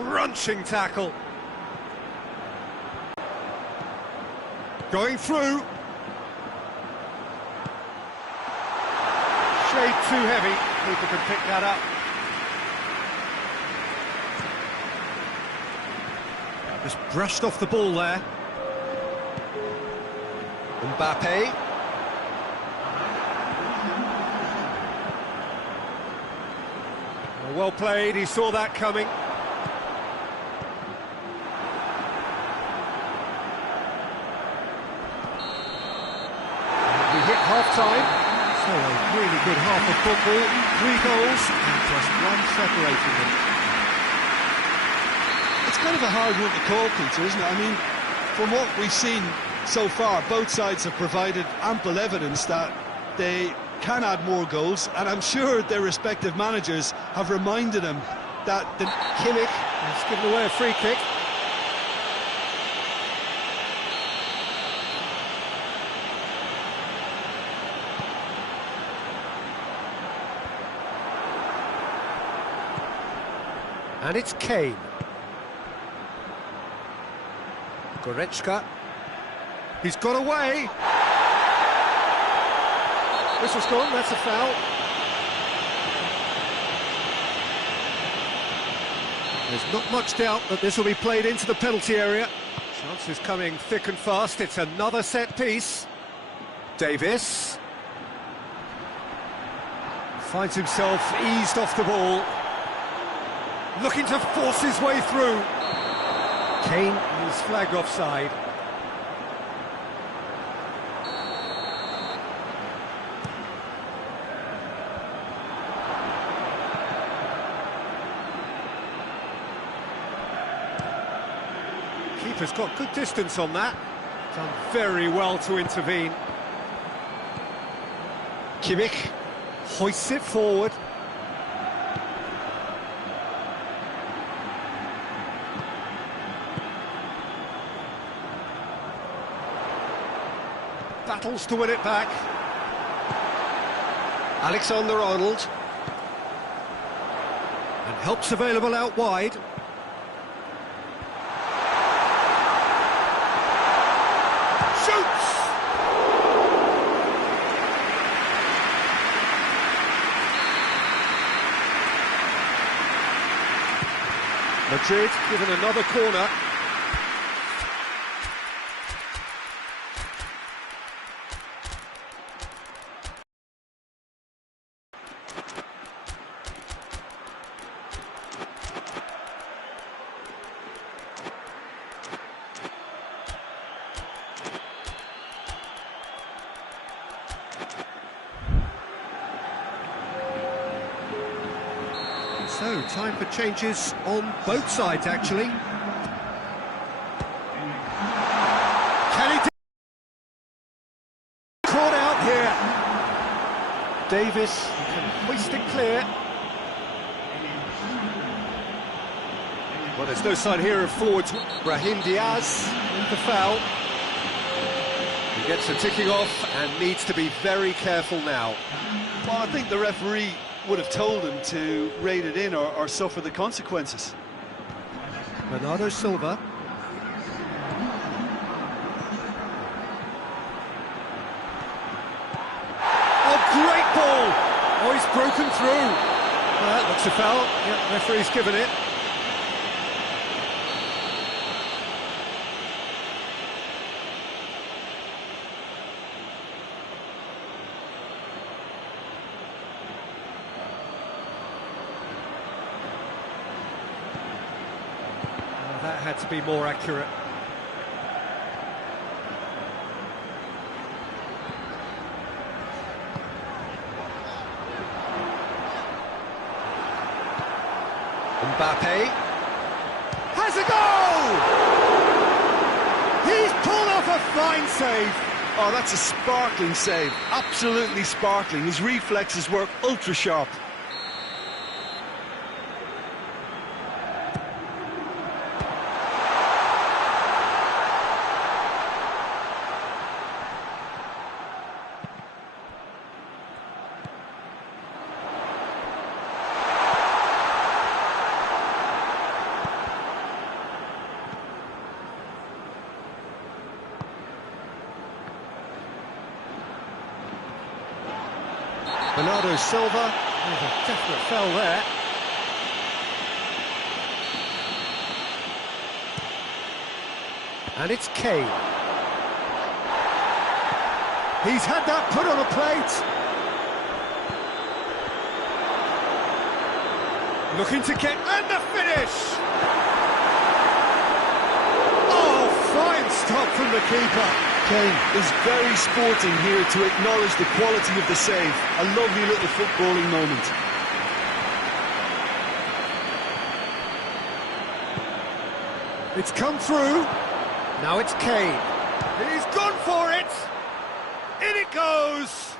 crunching tackle. Going through. Shade too heavy. Keeper can pick that up. Just brushed off the ball there. Mbappe. Well played, he saw that coming. We hit half-time. So a really good half of football. 3 goals and just one separating them. It's kind of a hard one to call, Peter, isn't it? I mean, from what we've seen so far, both sides have provided ample evidence that they can add more goals, and I'm sure their respective managers have reminded them that the... Kimmich has given away a free kick. And it's Kane. Goretzka. He's got away. Whistle's gone, that's a foul. There's not much doubt that this will be played into the penalty area. Chances coming thick and fast. It's another set piece. Davis finds himself eased off the ball. Looking to force his way through. Kane is flagged offside. Keeper's got good distance on that. Done very well to intervene. Kimmich hoists it forward. Battles to win it back. Alexander-Arnold. And help's available out wide. Shoots! Madrid given another corner. So, time for changes on both sides, actually. Can he caught out here? Davis can hoist it clear. Well, there's no sign here of forwards. Brahim Diaz with the foul. He gets the ticking off and needs to be very careful now. Well, I think the referee would have told him to rate it in or suffer the consequences. Bernardo Silva. Oh, great ball! Oh, he's broken through. Well, that looks a foul. Yeah, referee's given it. That had to be more accurate. Mbappe has a goal! He's pulled off a fine save. Oh, that's a sparkling save. Absolutely sparkling. His reflexes work ultra sharp. Bernardo Silva, there's a definite foul there. And it's Kane. He's had that put on a plate. Looking to get... and the finish! Oh, fine stop from the keeper. Kane is very sporting here to acknowledge the quality of the save. A lovely little footballing moment. It's come through. Now it's Kane. He's gone for it. In it goes.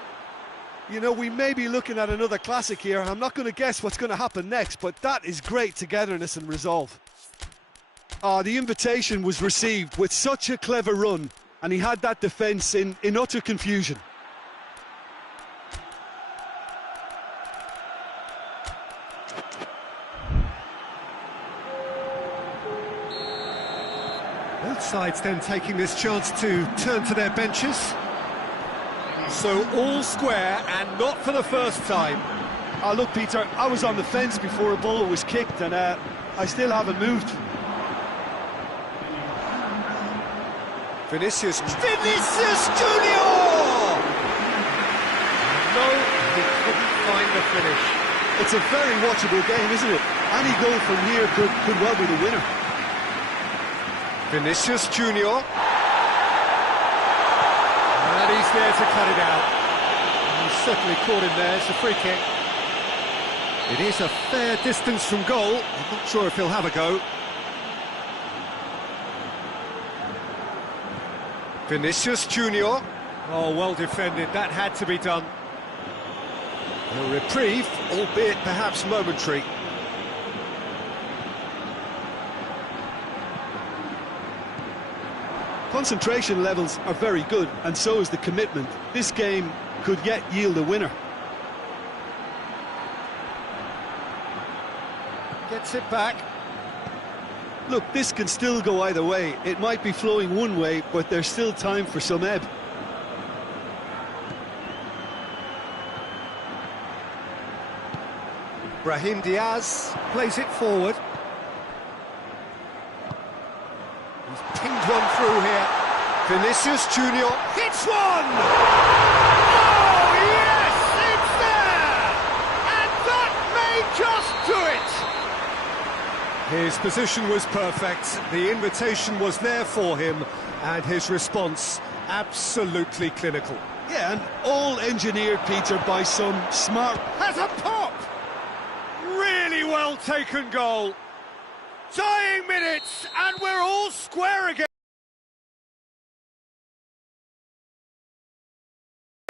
You know, we may be looking at another classic here. I'm not going to guess what's going to happen next, but that is great togetherness and resolve. The invitation was received with such a clever run, and he had that defence in utter confusion. Both sides then taking this chance to turn to their benches. So all square, and not for the first time. Look, Peter, I was on the fence before a ball was kicked, and I still haven't moved. Vinicius Junior! No, he couldn't find the finish. It's a very watchable game, isn't it? Any goal from here could well be the winner. Vinicius Junior. And he's there to cut it out. He's certainly caught him there. It's a free kick. It is a fair distance from goal. I'm not sure if he'll have a go. Vinicius Junior. Oh, well defended. That had to be done. A reprieve, albeit perhaps momentary. Concentration levels are very good, and so is the commitment. This game could yet yield a winner. Gets it back. Look, this can still go either way. It might be flowing one way, but there's still time for some ebb. Brahim Diaz plays it forward. He's pinged one through here. Vinicius Junior hits one! Oh, yes, it's there! And that may just do it! His position was perfect, the invitation was there for him, and his response absolutely clinical. Yeah, and all engineered, Peter, by some smart... Has a pop! Really well taken goal. Tying minutes, and we're all square again.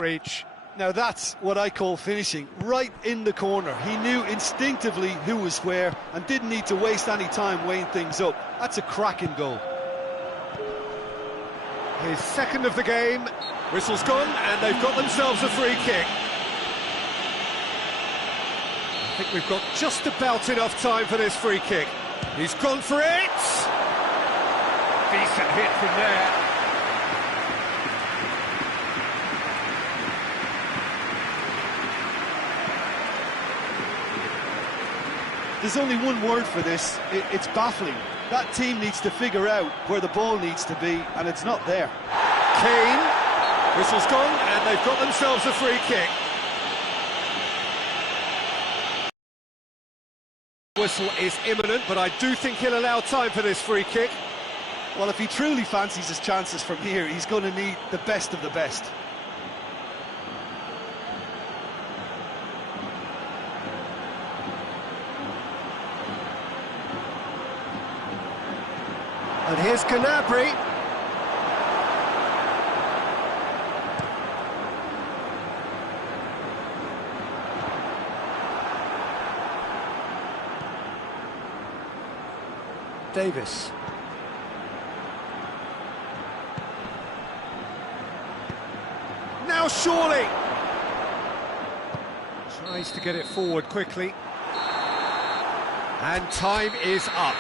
Reach. Now that's what I call finishing, right in the corner. He knew instinctively who was where and didn't need to waste any time weighing things up. That's a cracking goal. His second of the game. Whistle's gone, and they've got themselves a free kick. I think we've got just about enough time for this free kick. He's gone for it! Decent hit from there. There's only one word for this, it's baffling. That team needs to figure out where the ball needs to be, and it's not there. Kane, whistle's gone, and they've got themselves a free kick. Whistle is imminent, but I do think he'll allow time for this free kick. Well, if he truly fancies his chances from here, he's going to need the best of the best. And here's Gnabry. Davis. Now surely. Tries to get it forward quickly. And time is up.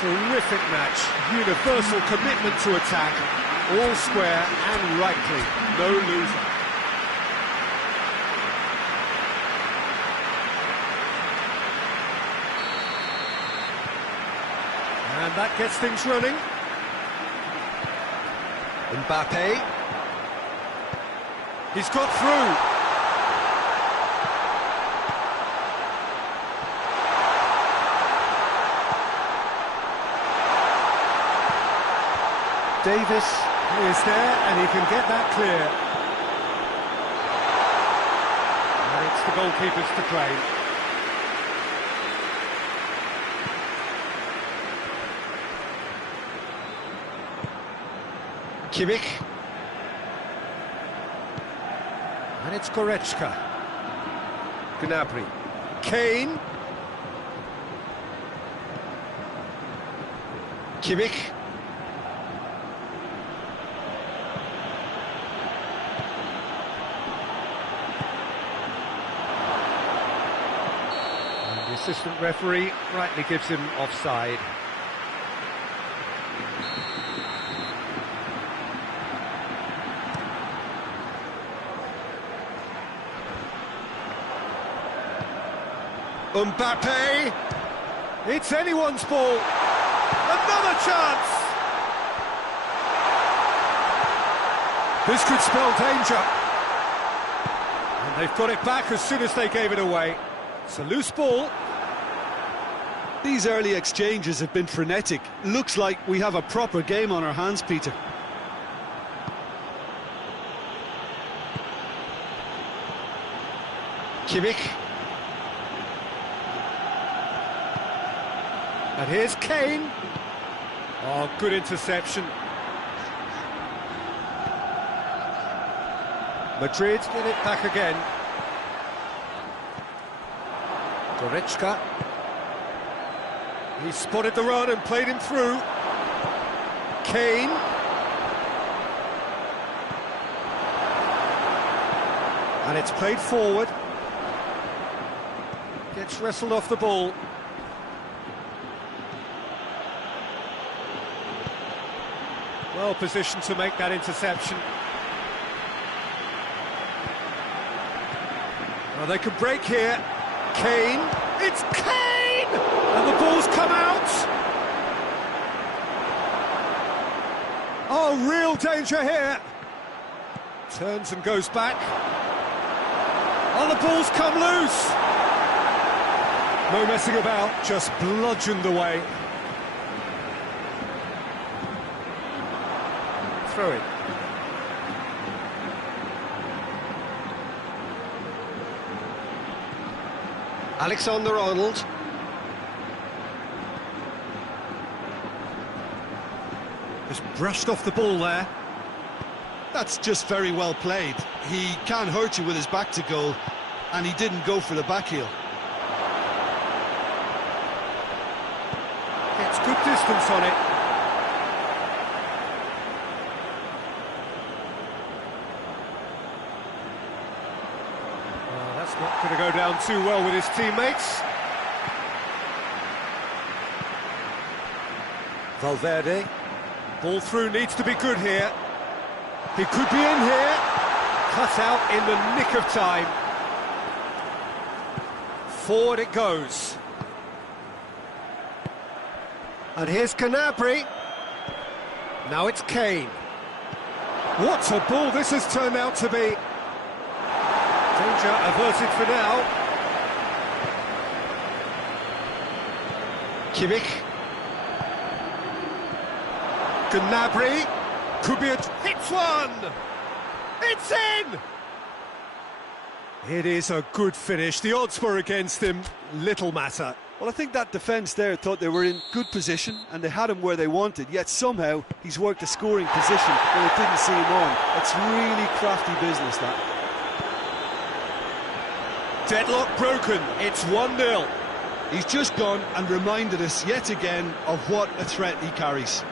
Terrific match. Universal commitment to attack. All square and rightly. No loser. And that gets things running. Mbappe. He's got through. Davis is there, and he can get that clear. And it's the goalkeepers to claim. Kimmich. And it's Goretzka. Gnabry. Kane. Kimmich. And the assistant referee rightly gives him offside. Mbappe, it's anyone's ball, another chance! This could spell danger. And they've got it back as soon as they gave it away. It's a loose ball. These early exchanges have been frenetic. Looks like we have a proper game on our hands, Peter. Kimmich. And here's Kane. Oh, good interception. Madrid get it back again. Goretzka. He spotted the run and played him through. Kane. And it's played forward. Gets wrestled off the ball. Well positioned to make that interception. Well, they can break here. Kane. It's Kane! And the ball's come out. Oh, real danger here. Turns and goes back. Oh, the ball's come loose. No messing about, just bludgeoned away. Throw it. Alexander-Arnold. Just brushed off the ball there. That's just very well played. He can't hurt you with his back to goal, and he didn't go for the back heel. Gets good distance on it. That's not going to go down too well with his teammates. Valverde. Ball through needs to be good here. He could be in here. Cut out in the nick of time. Forward it goes. And here's Gnabry. Now it's Kane. What a ball this has turned out to be. Danger averted for now. Kimmich. Gnabry. Could be a... Hits one! It's in! It is a good finish. The odds were against him. Little matter. Well, I think that defence there thought they were in good position and they had him where they wanted, yet somehow he's worked a scoring position where it didn't see him on. It's really crafty business, that. Deadlock broken. It's 1-0. He's just gone and reminded us yet again of what a threat he carries.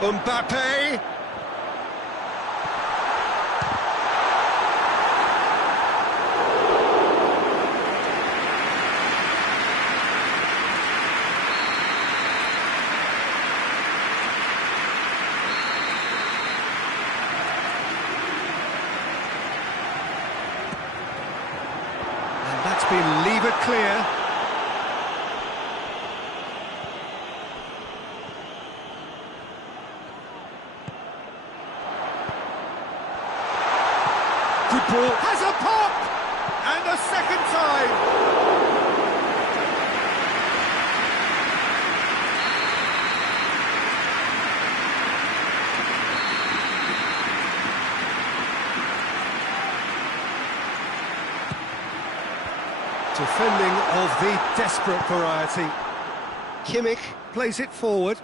Mbappe. And that's been levered clear. Liverpool has a pop! And a second time! Defending of the desperate variety. Kimmich plays it forward.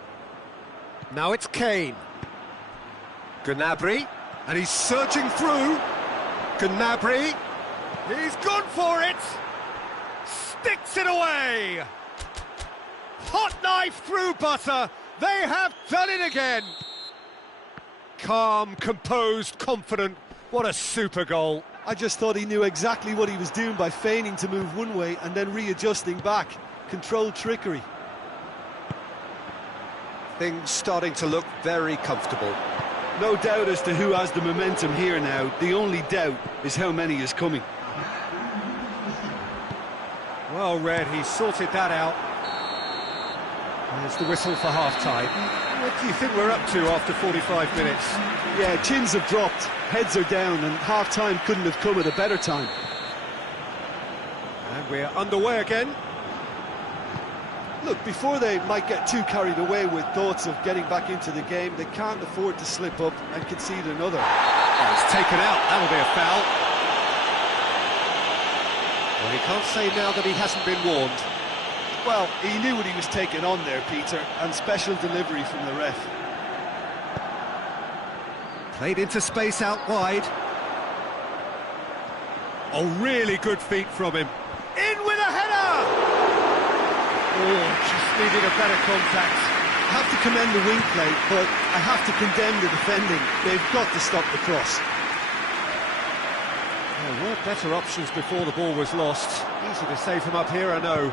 Now it's Kane. Gnabry, and he's surging through. Gnabry, he's gone for it. Sticks it away. Hot knife through butter. They have done it again. Calm, composed, confident. What a super goal. I just thought he knew exactly what he was doing by feigning to move one way and then readjusting back. Controlled trickery. Things starting to look very comfortable. No doubt as to who has the momentum here now. The only doubt is how many is coming. Well read, he sorted that out. There's the whistle for half-time. What do you think we're up to after 45 minutes? Yeah, chins have dropped, heads are down, and half-time couldn't have come at a better time. And we're underway again. Look, before they might get too carried away with thoughts of getting back into the game, they can't afford to slip up and concede another. Oh, it's taken out, that'll be a foul. Well, he can't say now that he hasn't been warned. Well, he knew what he was taking on there, Peter, and special delivery from the ref. Played into space out wide. Oh, really good feet from him. In with a header! Oh, just needed a better contact. I have to commend the wing play, but I have to condemn the defending. They've got to stop the cross. There were better options before the ball was lost. Easy to save him up here, I know.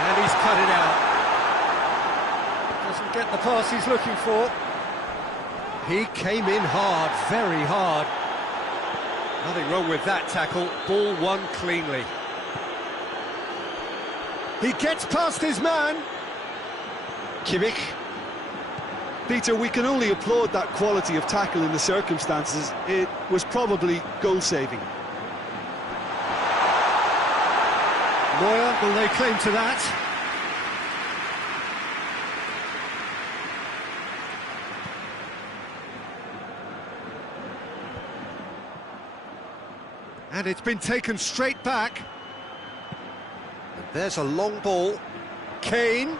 And he's cut it out. Doesn't get the pass he's looking for. He came in hard, very hard. Nothing wrong with that tackle. Ball won cleanly. He gets past his man. Kimmich. Peter, we can only applaud that quality of tackle in the circumstances. It was probably goal-saving. Neuer will lay claim to that. And it's been taken straight back. And there's a long ball. Kane.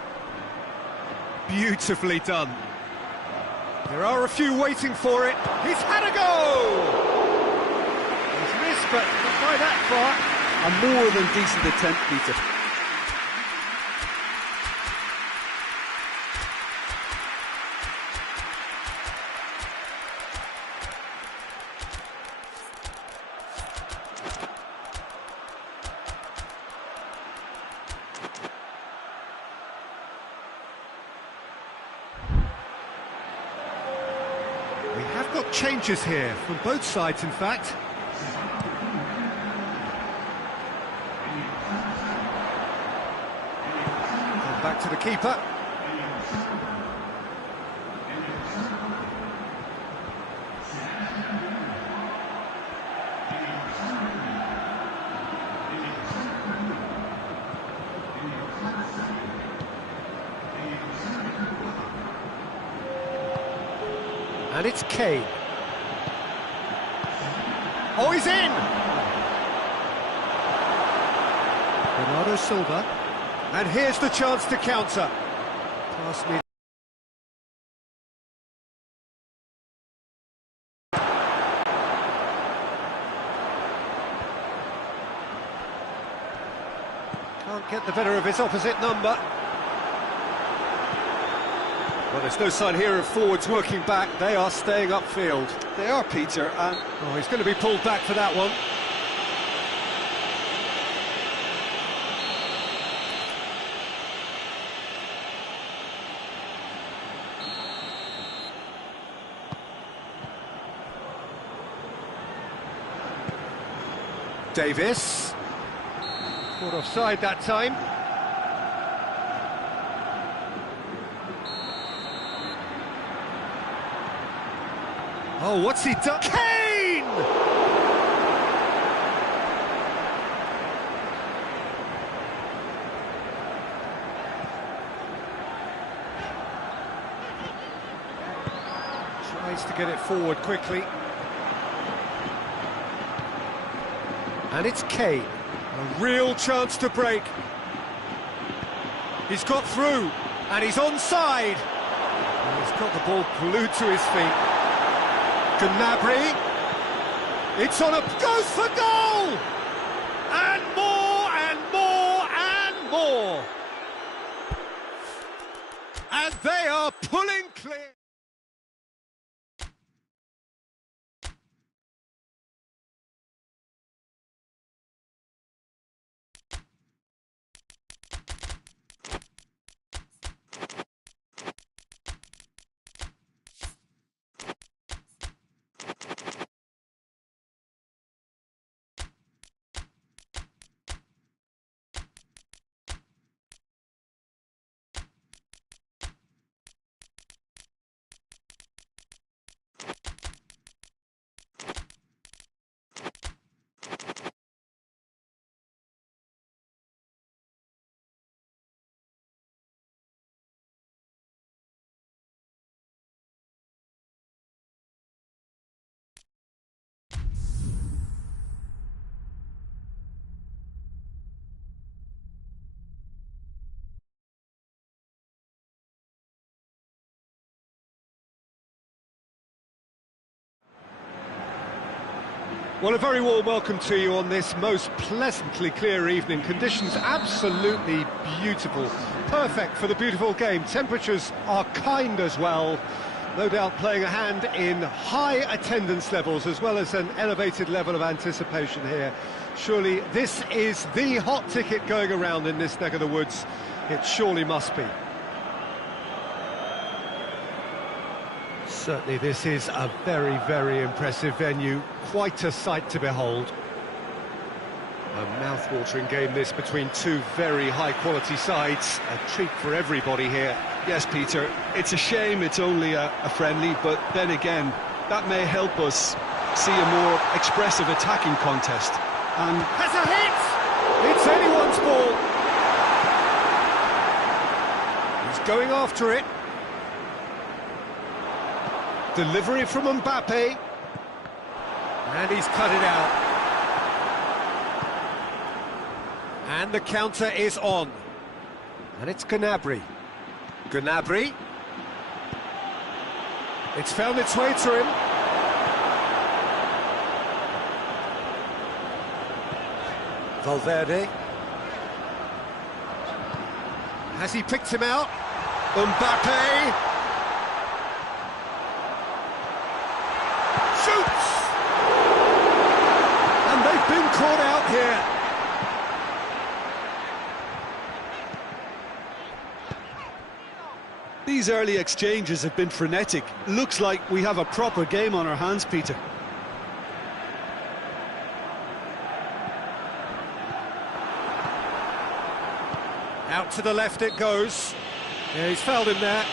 Beautifully done. There are a few waiting for it. He's had a go! He's missed, but not by that far. A more than decent attempt, Peter. We have got changes here, from both sides in fact. And back to the keeper. And it's Kane. Oh, he's in! Bernardo Silva. And here's the chance to counter. Pass me. Can't get the better of his opposite number. Well, there's no sign here of forwards working back. They are staying upfield. They are, Peter, and... Oh, he's going to be pulled back for that one. Davis. Caught offside that time. Oh, what's he done? Kane! Tries to get it forward quickly. And it's Kane. A real chance to break. He's got through, and he's onside. And he's got the ball glued to his feet. Gnabry. It's on a... goes for goal! And more, and more, and more. And they are pulling clear. Well, a very warm welcome to you on this most pleasantly clear evening. Conditions absolutely beautiful. Perfect for the beautiful game. Temperatures are kind as well. No doubt playing a hand in high attendance levels as well as an elevated level of anticipation here. Surely this is the hot ticket going around in this neck of the woods. It surely must be. Certainly this is a very, very impressive venue, quite a sight to behold. A mouth-watering game this between two very high-quality sides, a treat for everybody here. Yes, Peter, it's a shame it's only a friendly, but then again, that may help us see a more expressive attacking contest. And has a hit! It's anyone's ball! He's going after it. Delivery from Mbappe. And he's cut it out. And the counter is on. And it's Gnabry. Gnabry. It's found its way to him. Valverde. Has he picked him out? Mbappe. Shoots! And they've been caught out here. these early exchanges have been frenetic. Looks like we have a proper game on our hands, Peter. Out to the left it goes. Yeah, he's fouled him there.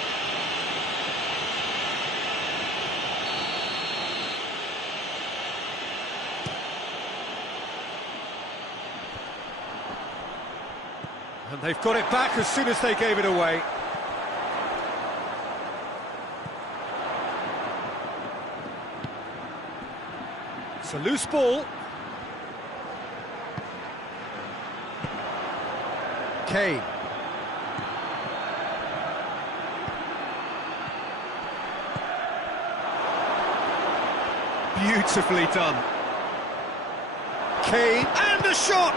And they've got it back as soon as they gave it away. It's a loose ball. Kane. Beautifully done. Kane, and a shot!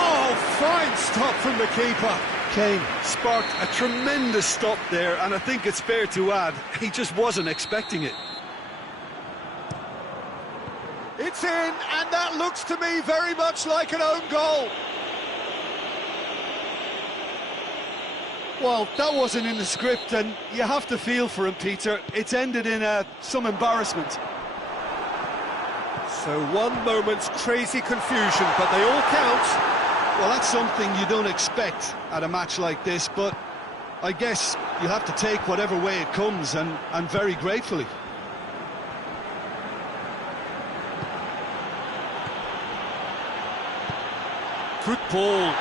Oh, fine stop from the keeper. Kane sparked a tremendous stop there, and I think it's fair to add, he just wasn't expecting it. It's in, and that looks to me very much like an own goal. Well, that wasn't in the script, and you have to feel for him, Peter. It's ended in some embarrassment. So one moment's crazy confusion, but they all count. Well, that's something you don't expect at a match like this, but I guess you have to take whatever way it comes, and very gratefully. Good ball.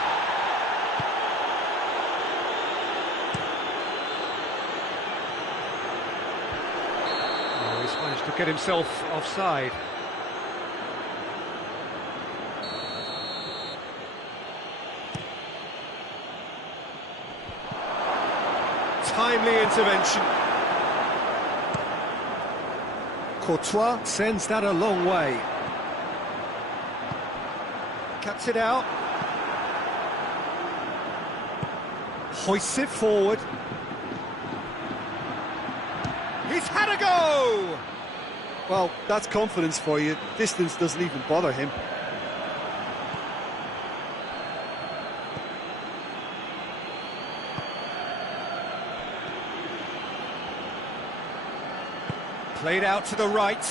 Oh, he's managed to get himself offside. Timely intervention. Courtois sends that a long way. Cuts it out. Hoists it forward. He's had a go! Well, that's confidence for you. Distance doesn't even bother him. Played out to the right.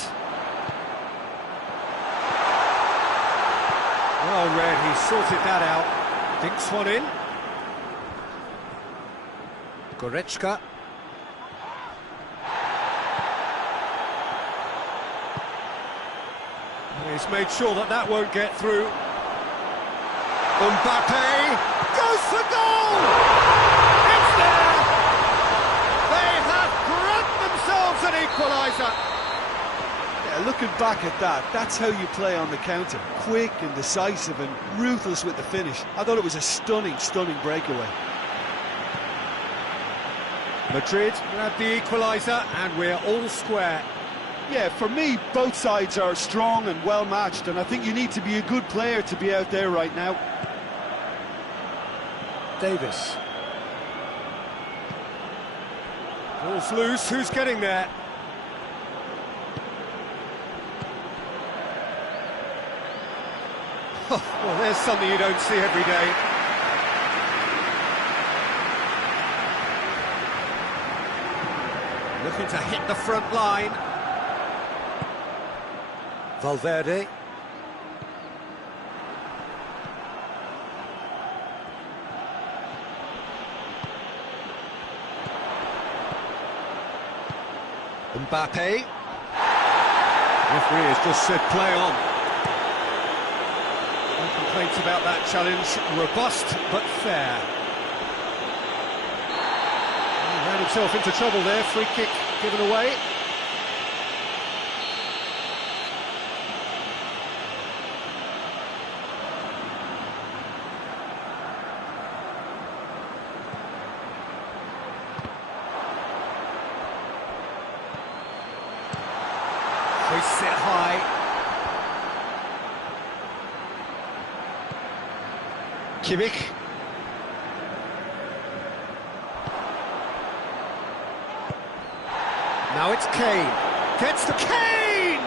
Well read, he sorted that out. Dinks one in. Goretzka. He's made sure that that won't get through. Mbappe goes for goal! It's there! They have grabbed themselves an equaliser. Yeah, looking back at that, that's how you play on the counter. Quick and decisive and ruthless with the finish. I thought it was a stunning, stunning breakaway. Madrid grab the equaliser and we're all square. Yeah, for me, both sides are strong and well matched, and I think you need to be a good player to be out there right now. Davis. Ball's loose, who's getting there? Well, there's something you don't see every day. Looking to hit the front line. Valverde. Mbappe. Referee has just said play on. No complaints about that challenge. Robust but fair. He ran himself into trouble there. Free kick given away. Hoists it high. Kimmich. Now it's Kane. Gets to Kane!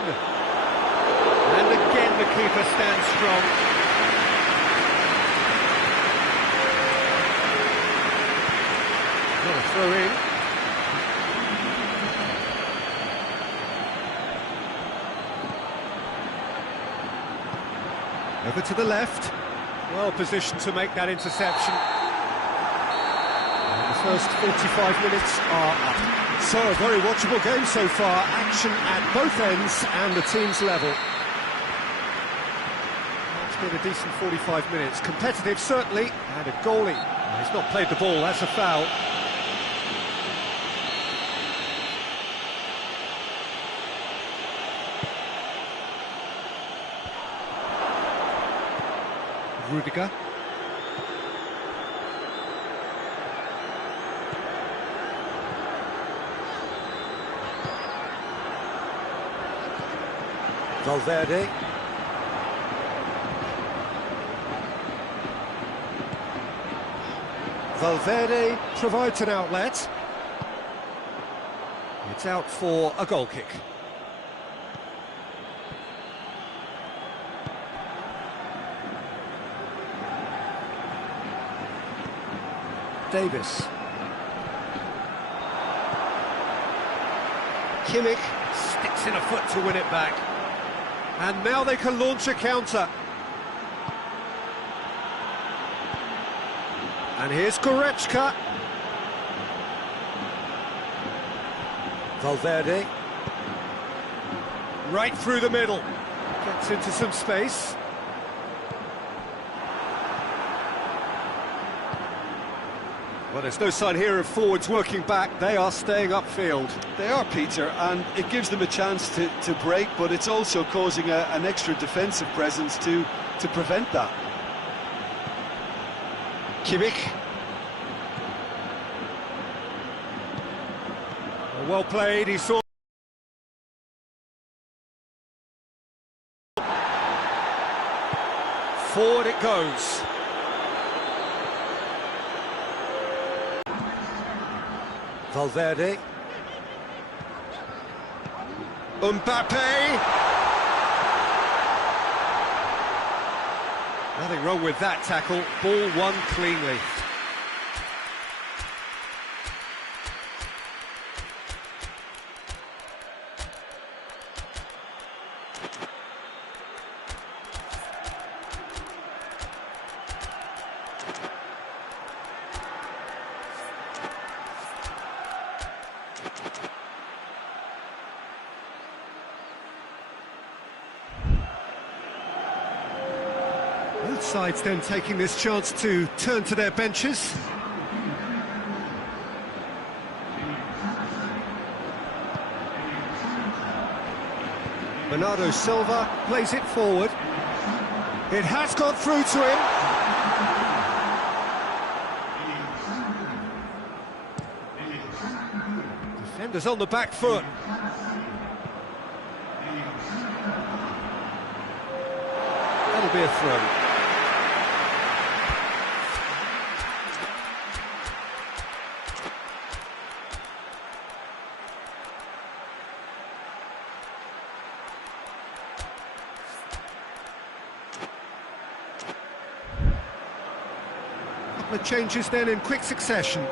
And again the keeper stands strong. Got a throw in. Over to the left. Well positioned to make that interception. And the first 45 minutes are up. So a very watchable game so far. Action at both ends and the team's level. It's been a decent 45 minutes. Competitive certainly, and a goalie. He's not played the ball, that's a foul. Rudiger. Valverde. Valverde provides an outlet. It's out for a goal kick. Davis. Kimmich sticks in a foot to win it back. And now they can launch a counter. And here's Goretzka. Valverde. Right through the middle. Gets into some space. Well, there's no sign here of forwards working back. They are staying upfield. They are, Peter, and it gives them a chance to break, but it's also causing an extra defensive presence to prevent that. Kimmich. Well played, he saw... Forward it goes. Valverde. Mbappe. Nothing wrong with that tackle. Ball won cleanly. Both sides then taking this chance to turn to their benches. Bernardo Silva plays it forward. It has got through to him. Defenders on the back foot. That'll be a throw. Couple of changes then in quick succession.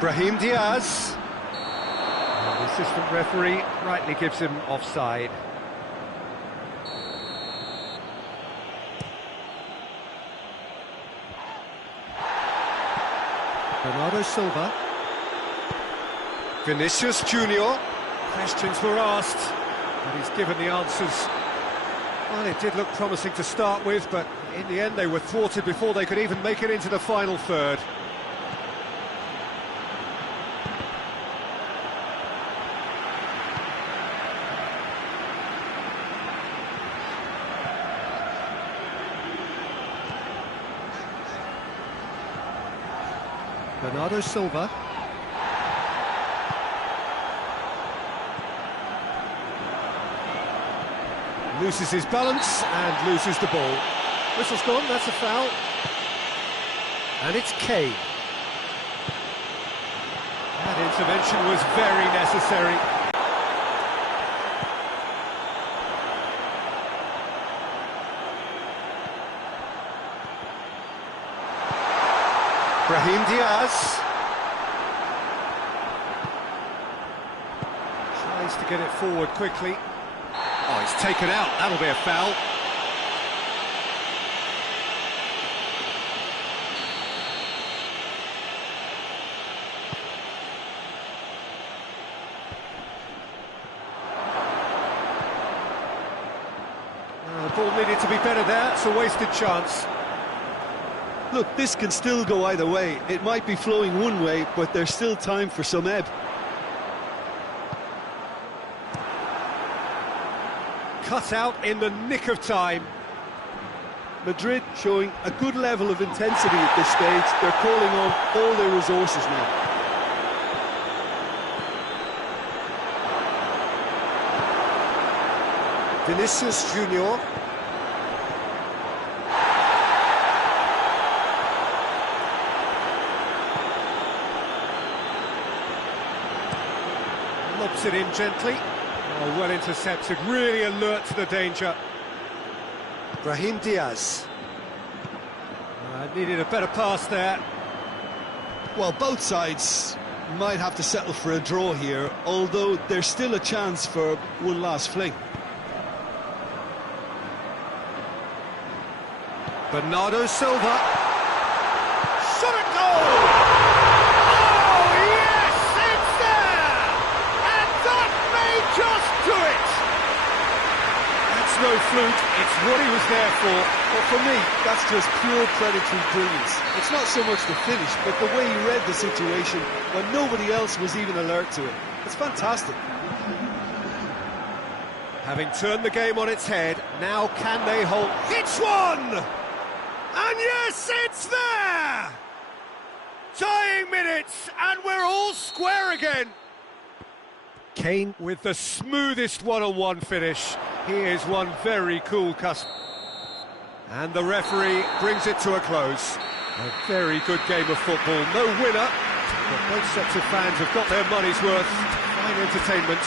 Brahim Diaz. And the assistant referee rightly gives him offside. Bernardo Silva. Vinicius Junior. Questions were asked, but he's given the answers. Well, it did look promising to start with, but in the end they were thwarted before they could even make it into the final third. Bernardo Silva. Loses his balance and loses the ball. Whistle's gone, that's a foul. And it's Kane. That intervention was very necessary. Brahim Diaz. Tries to get it forward quickly. Oh, it's taken out, that'll be a foul. The ball needed to be better there, it's a wasted chance. Look, this can still go either way. It might be flowing one way, but there's still time for some ebb. Cut out in the nick of time. Madrid showing a good level of intensity at this stage. They're calling on all their resources now. Vinicius Junior. Lobs it in gently. Oh, well intercepted, really alert to the danger. Brahim Diaz. Needed a better pass there. Well, both sides might have to settle for a draw here, although there's still a chance for one last fling. Bernardo Silva. Shot at goal! Oh, yes, it's there! And that may just do it! That's no fluke, it's what he was there for. Well, for me, that's just pure predatory brilliance. It's not so much the finish, but the way he read the situation when nobody else was even alert to it. It's fantastic. Having turned the game on its head, now can they hold? Hits one! And yes, it's there! Tying minutes, and we're all square again. Kane with the smoothest one-on-one finish. He is one very cool customer. And the referee brings it to a close. A very good game of football. No winner, but both sets of fans have got their money's worth. Fine entertainment.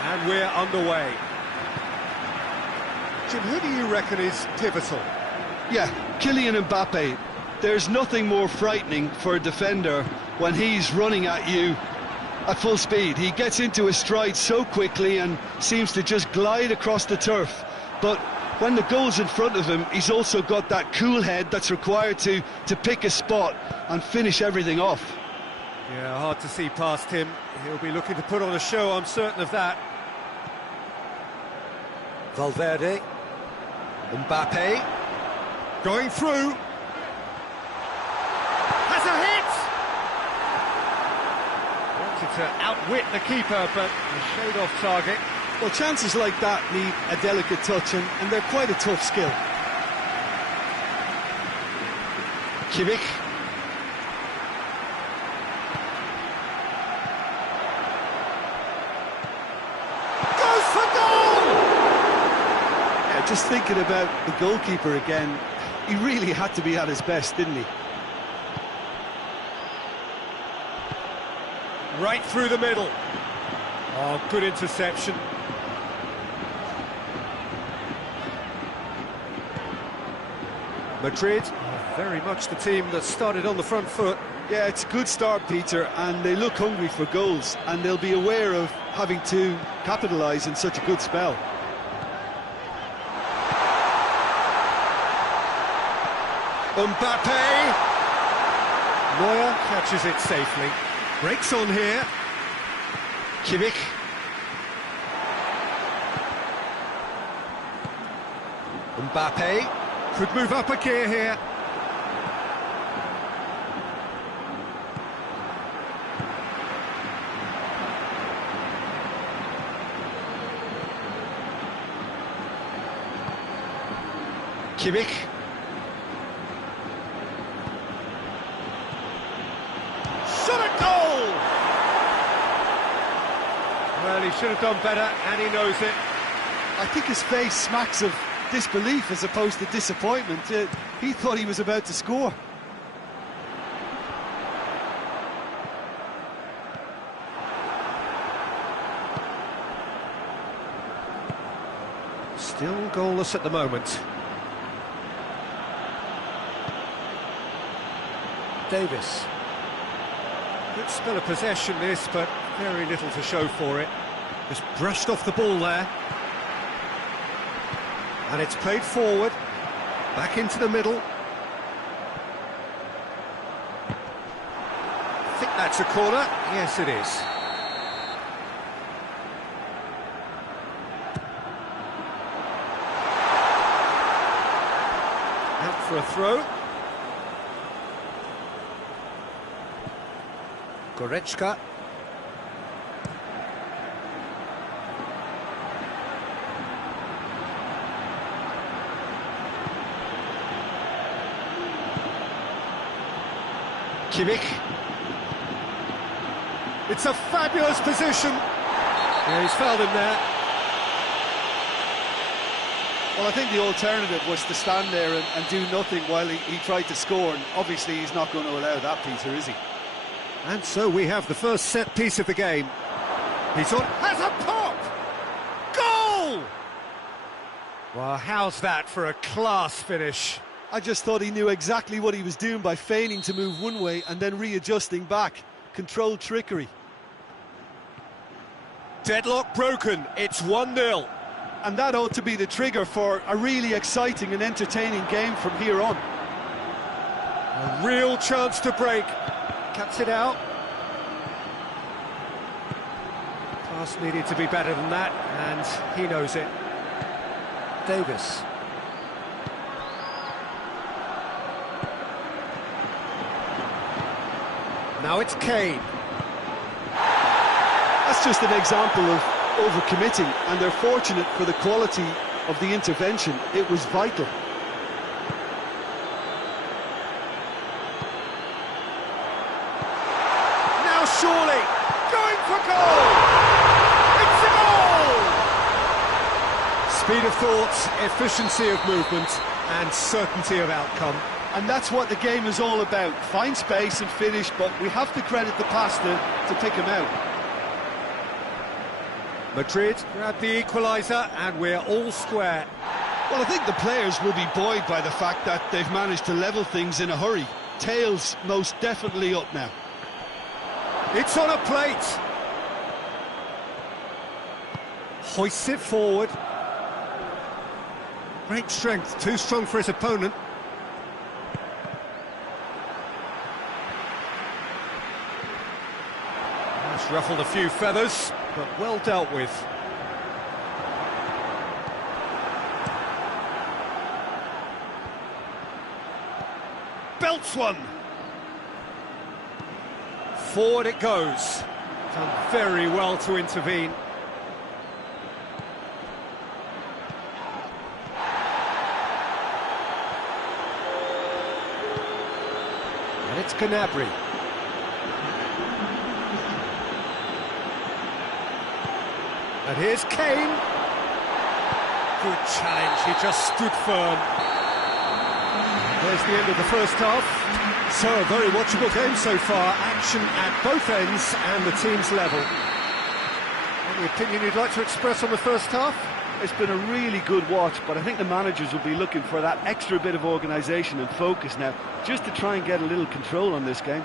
And we're underway. Jim, who do you reckon is pivotal? Yeah, Kylian Mbappe. There's nothing more frightening for a defender when he's running at you at full speed. He gets into his stride so quickly and seems to just glide across the turf. But when the goal's in front of him, he's also got that cool head that's required to pick a spot and finish everything off. Yeah, hard to see past him. He'll be looking to put on a show, I'm certain of that. Valverde. Mbappe. Going through. Has a hit! Wanted to outwit the keeper, but he showed off target. Well, chances like that need a delicate touch, and they're quite a tough skill. Kimmich. Goes for goal! Yeah, just thinking about the goalkeeper again, he really had to be at his best, didn't he? Right through the middle. Oh, good interception. Madrid, very much the team that started on the front foot. Yeah, it's a good start, Peter, and they look hungry for goals, and they'll be aware of having to capitalise in such a good spell. Mbappe! Neuer catches it safely. Breaks on here. Kimmich. Mbappe could move up a gear here. Kimmich. Shot at goal! Well, he should have done better, and he knows it. I think his face smacks of disbelief as opposed to disappointment. He thought he was about to score. Still goalless at the moment. Davis. Good spell of possession this, but very little to show for it. Just brushed off the ball there. And it's played forward, back into the middle. I think that's a corner. Yes, it is. Out for a throw. Goretzka. Kimmich. It's a fabulous position. Yeah, he's fouled him there. Well, I think the alternative was to stand there and do nothing while he tried to score, and obviously he's not going to allow that, Peter, is he? And so we have the first set piece of the game. He's on, has a pop! Goal! Well, how's that for a class finish? I just thought he knew exactly what he was doing by feigning to move one way and then readjusting back. Controlled trickery. Deadlock broken, it's 1-0. And that ought to be the trigger for a really exciting and entertaining game from here on. A real chance to break. Cuts it out. Pass needed to be better than that, and he knows it. Davis. Now it's Kane. That's just an example of overcommitting, and they're fortunate for the quality of the intervention. It was vital. Now surely, going for goal! It's a goal! Speed of thought, efficiency of movement, and certainty of outcome. And that's what the game is all about. Find space and finish, but we have to credit the pass to pick him out. Madrid grab the equaliser, and we're all square. Well, I think the players will be buoyed by the fact that they've managed to level things in a hurry. Tails most definitely up now. It's on a plate. Hoists it forward. Great strength, too strong for his opponent. That's ruffled a few feathers, but well dealt with. Belts one. Forward it goes. Done very well to intervene. And it's Gnabry. And here's Kane. Good challenge, he just stood firm. There's the end of the first half. So, a very watchable game so far. Action at both ends and the team's level. Any opinion you'd like to express on the first half? It's been a really good watch, but I think the managers will be looking for that extra bit of organisation and focus now, just to try and get a little control on this game.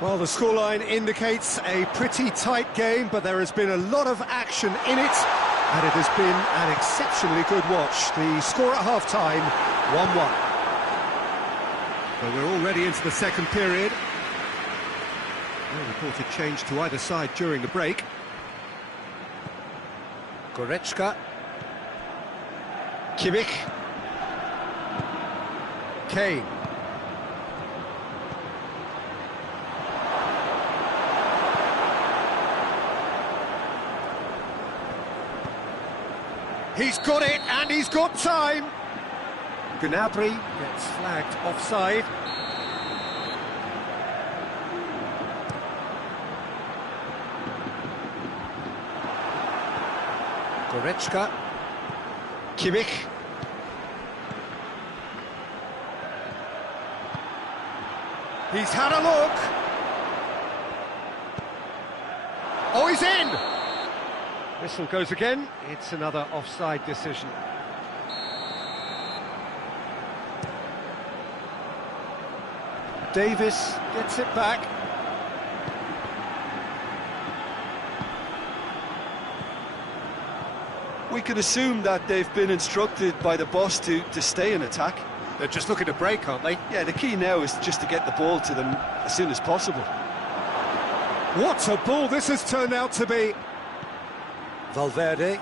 Well, the scoreline indicates a pretty tight game, but there has been a lot of action in it, and it has been an exceptionally good watch. The score at half-time, 1-1. But we're already into the second period. No reported change to either side during the break. Goretzka. Kimmich. Kane. He's got it, and he's got time. Gnabry gets flagged offside. Goretzka. Kimmich. He's had a look. Oh, he's in! Whistle goes again. It's another offside decision. Davis gets it back. We can assume that they've been instructed by the boss to stay in attack. They're just looking to break, aren't they? Yeah, the key now is just to get the ball to them as soon as possible. What a ball this has turned out to be. Valverde.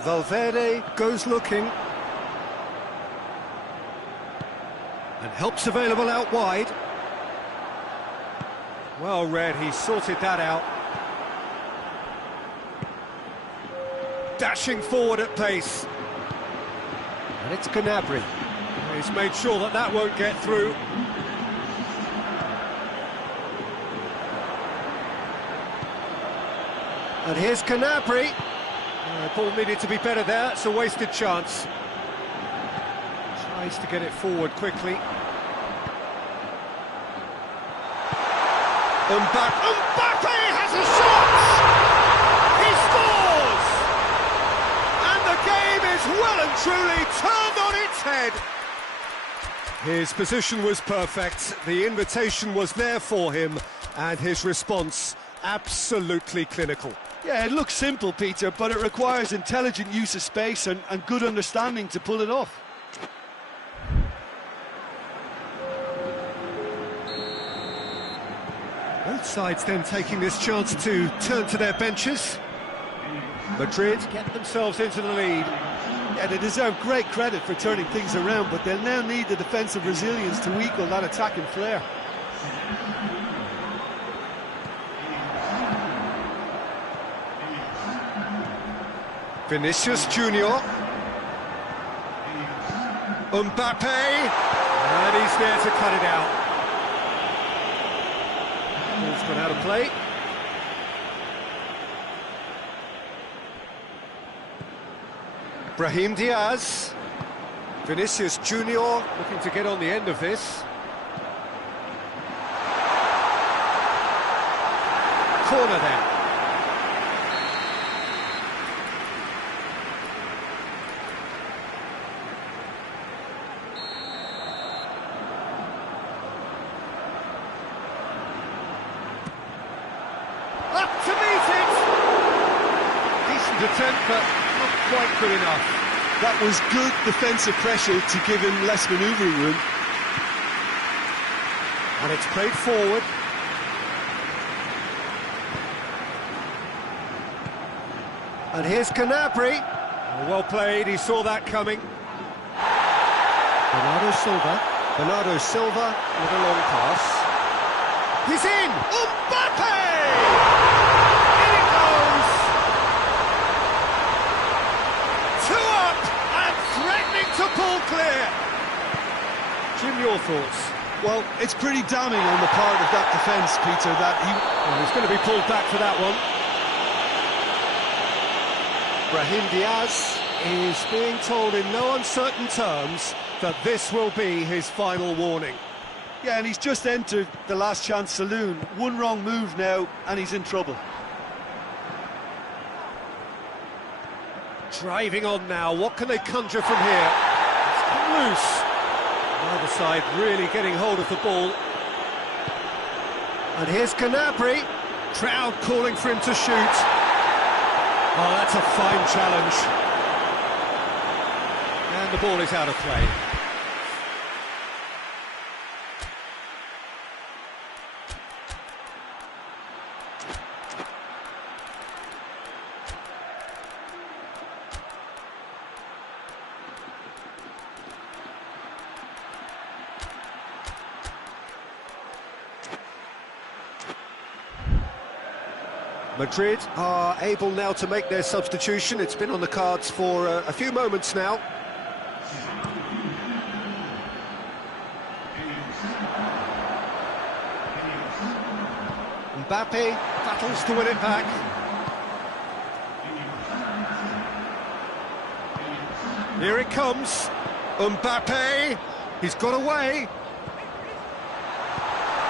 Valverde goes looking. And help's available out wide. Well read, he sorted that out. Dashing forward at pace. And it's Gnabry. He's made sure that that won't get through. And here's Gnabry. Ball needed to be better there, it's a wasted chance. Tries to get it forward quickly. Mbappe has a shot! He scores! And the game is well and truly turned on its head. His position was perfect, the invitation was there for him, and his response absolutely clinical. Yeah, it looks simple, Peter, but it requires intelligent use of space and good understanding to pull it off. Both sides then taking this chance to turn to their benches. Madrid get themselves into the lead. Yeah, they deserve great credit for turning things around, but they'll now need the defensive resilience to equal that attacking flair. Vinicius Junior. Mbappe. And he's there to cut it out. Ball's gone out of play. Brahim Diaz. Vinicius Junior looking to get on the end of this. Corner then. Up to meet it! Decent attempt, but not quite good enough. That was good defensive pressure to give him less manoeuvring room. And it's played forward. And here's Gnabry. Oh, well played, he saw that coming. Bernardo Silva. Bernardo Silva with a long pass. He's in! Mbappe! In it goes! 2 up and threatening to pull clear. Jim, your thoughts? Well, it's pretty damning on the part of that defence, Peter, that he's going to be pulled back for that one. Brahim Diaz is being told in no uncertain terms that this will be his final warning. Yeah, and he's just entered the last chance saloon. One wrong move now, and he's in trouble. Driving on now, what can they conjure from here? It's come loose. Neither side really getting hold of the ball. And here's Gnabry. Crowd calling for him to shoot. Oh, that's a fine challenge. And the ball is out of play. Madrid are able now to make their substitution. It's been on the cards for a few moments now. Mbappe battles to win it back. Here it comes. Mbappe, he's got away.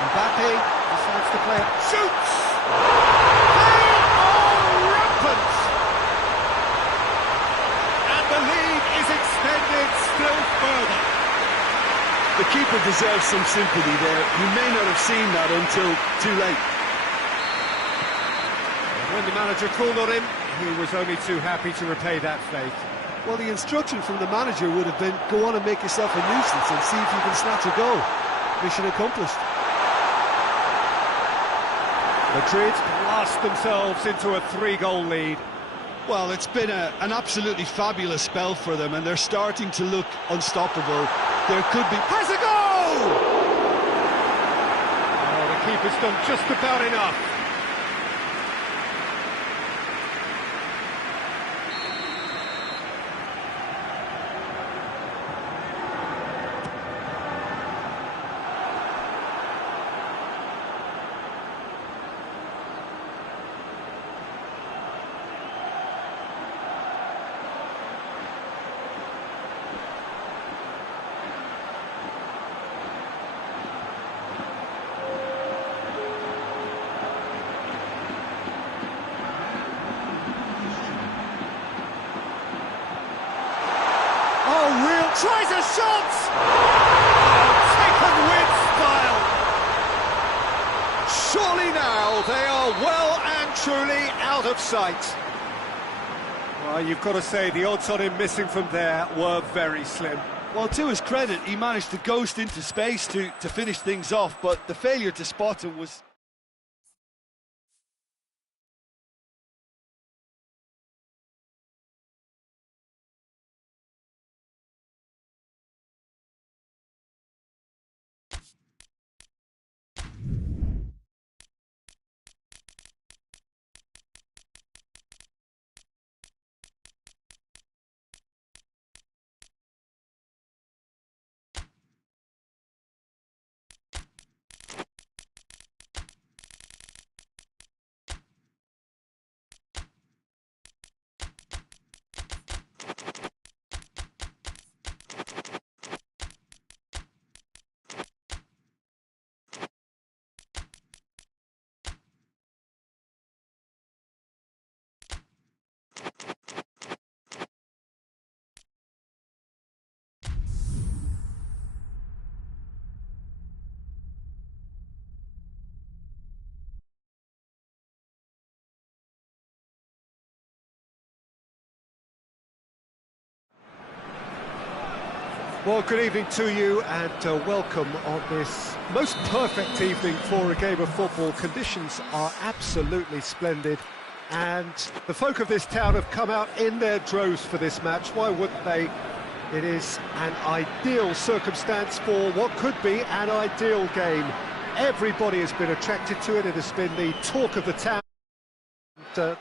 Mbappe decides to play it. Shoots! They are rampant! And the lead is extended still further. The keeper deserves some sympathy there. He may not have seen that until too late. When the manager called on him, he was only too happy to repay that faith. Well, the instruction from the manager would have been, go on and make yourself a nuisance and see if you can snatch a goal. Mission accomplished. Madrid blast themselves into a 3-goal lead. Well, it's been an absolutely fabulous spell for them, and they're starting to look unstoppable. There could be... Has a goal! Oh, the keeper's done just about enough. Tries a shot! Oh, taken with style! Surely now they are well and truly out of sight. Well, you've got to say the odds on him missing from there were very slim. Well, to his credit, he managed to ghost into space to finish things off, but the failure to spot him was... Well, good evening to you and welcome on this most perfect evening for a game of football. Conditions are absolutely splendid and the folk of this town have come out in their droves for this match. Why wouldn't they? It is an ideal circumstance for what could be an ideal game. Everybody has been attracted to it. It has been the talk of the town. And,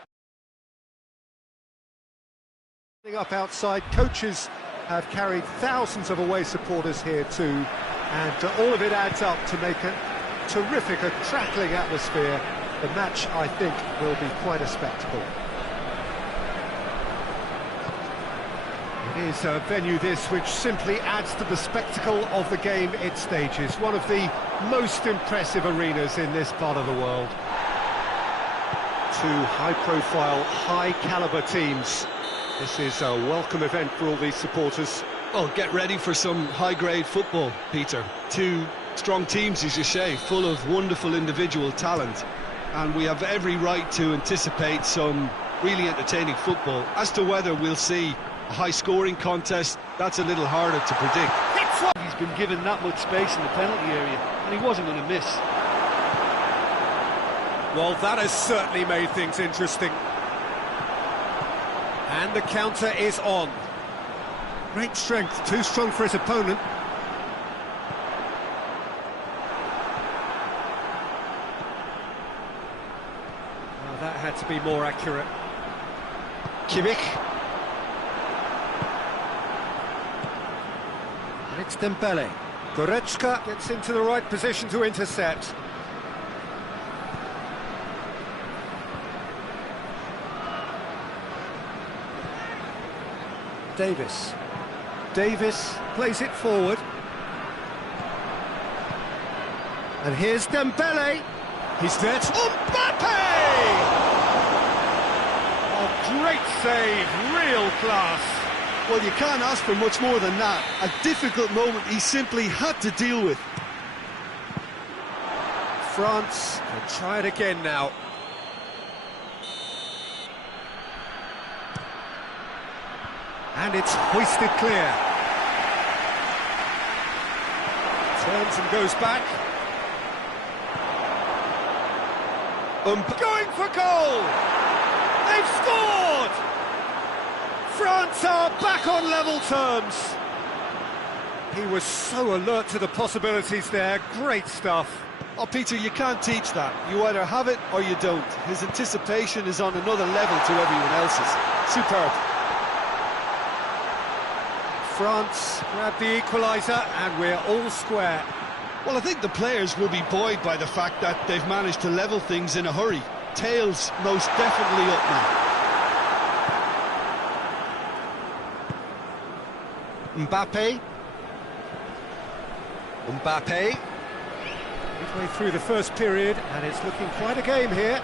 up outside, coaches have carried thousands of away supporters here too, and all of it adds up to make a terrific, crackling atmosphere. The match, I think, will be quite a spectacle. It is a venue this which simply adds to the spectacle of the game it stages. One of the most impressive arenas in this part of the world. Two high-profile, high-caliber teams. This is a welcome event for all these supporters. Well, get ready for some high-grade football, Peter. Two strong teams, as you say, full of wonderful individual talent. And we have every right to anticipate some really entertaining football. As to whether we'll see a high-scoring contest, that's a little harder to predict. He's been given that much space in the penalty area, and he wasn't going to miss. Well, that has certainly made things interesting. And the counter is on. Great strength, too strong for his opponent. Well, that had to be more accurate. Kimmich. And it's Dembele. Goretzka gets into the right position to intercept. Davis. Davis plays it forward. And here's Dembele. He's there to Mbappe! Oh, great save, real class. Well, you can't ask for much more than that. A difficult moment he simply had to deal with. France can try it again now. And it's hoisted clear. Turns and goes back. Going for goal! They've scored! France are back on level terms. He was so alert to the possibilities there. Great stuff. Oh, Peter, you can't teach that. You either have it or you don't. His anticipation is on another level to everyone else's. Superb. France grab the equaliser and we're all square. Well, I think the players will be buoyed by the fact that they've managed to level things in a hurry. Tails most definitely up now. Mbappe. Midway through the first period, and it's looking quite a game here.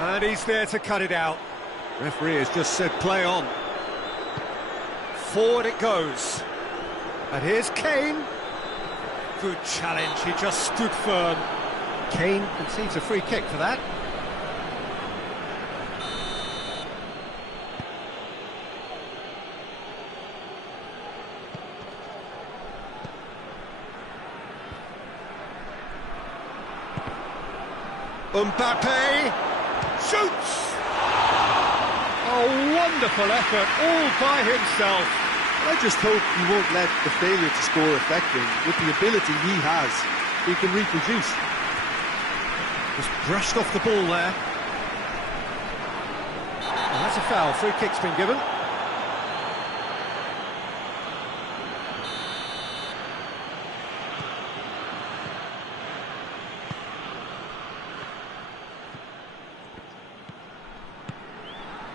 And he's there to cut it out. Referee has just said play on. Forward it goes. And here's Kane. Good challenge, he just stood firm. Kane concedes a free kick for that. Mbappe shoots! Oh, wonderful effort, all by himself. I just hope he won't let the failure to score affect him. With the ability he has, he can reproduce. Just brushed off the ball there. And that's a foul, free kick's been given.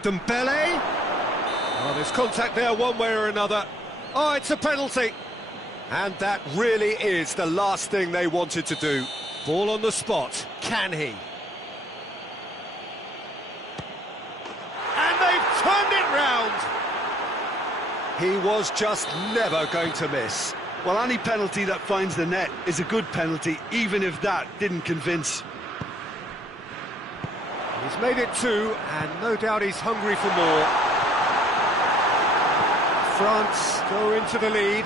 Dembele. Oh, there's contact there one way or another. Oh, it's a penalty. And that really is the last thing they wanted to do. Ball on the spot. Can he? And they've turned it round. He was just never going to miss. Well, any penalty that finds the net is a good penalty, even if that didn't convince. He's made it two, and no doubt he's hungry for more. France go into the lead.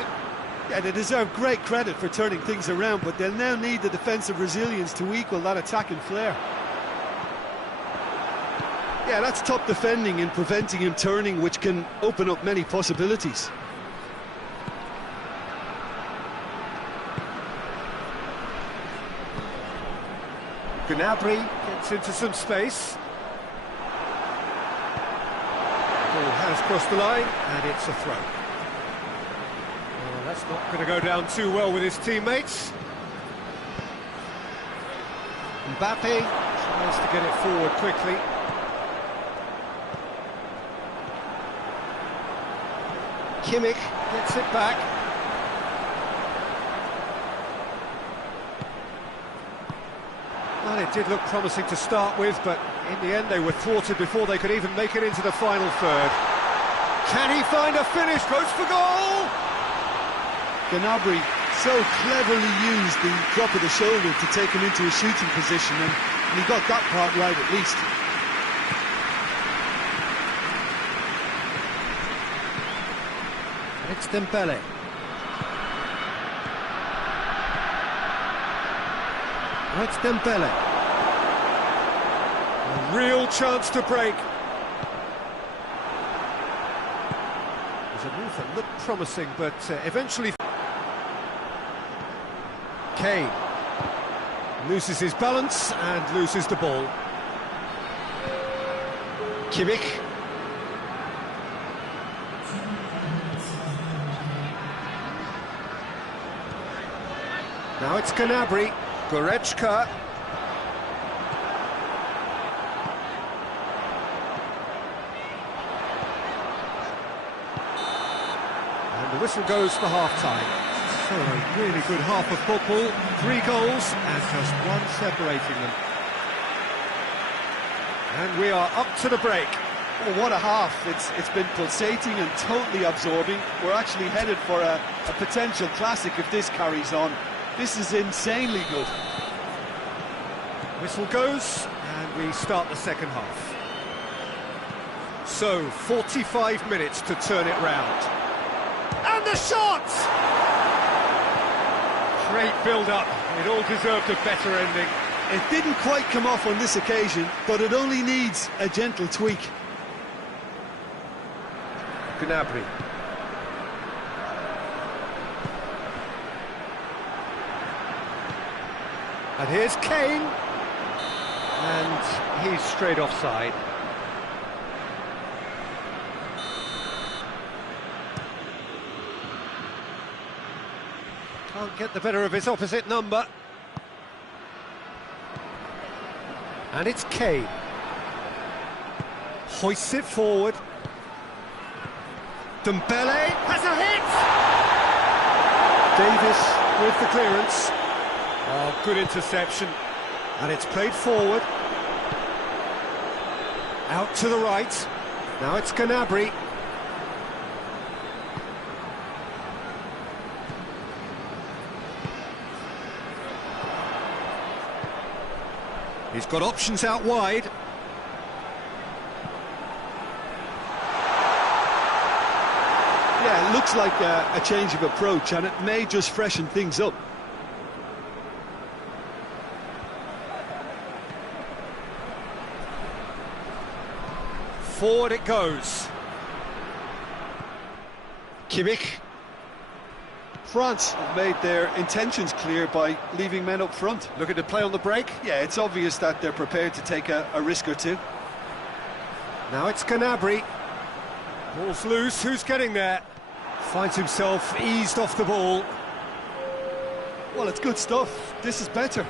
Yeah, they deserve great credit for turning things around, but they'll now need the defensive resilience to equal that attacking flair. Yeah, that's top defending and preventing him turning, which can open up many possibilities. Gnabry gets into some space. Ball has crossed the line, and it's a throw. Well, that's not going to go down too well with his teammates. Mbappe tries to get it forward quickly. Kimmich gets it back. Well, it did look promising to start with, but in the end they were thwarted before they could even make it into the final third. Can he find a finish? Goes for goal! Gnabry so cleverly used the drop of the shoulder to take him into a shooting position, and he got that part right at least. It's Dembele. It's Dembele. A real chance to break. It was a move that looked promising, but eventually... Kane loses his balance and loses the ball. Kimmich. Now it's Gnabry, Goretzka. And the whistle goes for half-time. So a really good half of football, 3 goals and just one separating them. And we are up to the break. Oh, what a half. It's been pulsating and totally absorbing. We're actually headed for a potential classic if this carries on. This is insanely good. Whistle goes, and we start the second half. So, 45 minutes to turn it round. And the shot! Great build-up. It all deserved a better ending. It didn't quite come off on this occasion, but it only needs a gentle tweak. Gnabry. And here's Kane. And he's straight offside. Can't get the better of his opposite number. And it's Kane. Hoists it forward. Dembele has a hit! Davis with the clearance. Oh, good interception. And it's played forward. Out to the right. Now it's Gnabry. He's got options out wide. Yeah, it looks like a change of approach, and it may just freshen things up. Forward it goes. Kimmich. France have made their intentions clear by leaving men up front. Looking to play on the break. Yeah, it's obvious that they're prepared to take a risk or two. Now it's Gnabry. Ball's loose, who's getting there? Finds himself eased off the ball. Well, it's good stuff. This is better.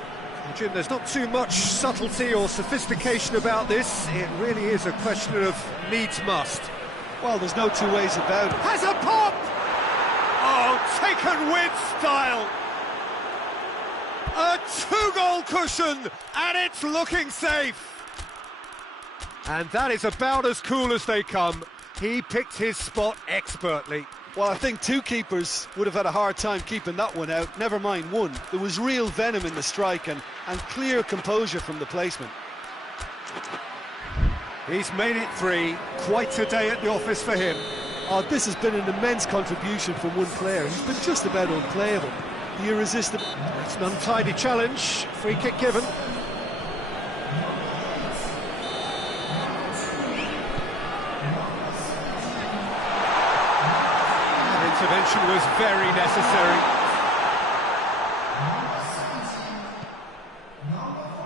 Jim, there's not too much subtlety or sophistication about this. It really is a question of needs must. Well, there's no two ways about it. Has a pop! Oh, taken with style! A 2-goal cushion, and it's looking safe! And that is about as cool as they come. He picked his spot expertly. Well, I think 2 keepers would have had a hard time keeping that one out, never mind 1. There was real venom in the strike and clear composure from the placement. He's made it 3, quite a day at the office for him. Oh, this has been an immense contribution from one player. He's been just about unplayable. The irresistible. It's an untidy challenge, free kick given. Intervention was very necessary.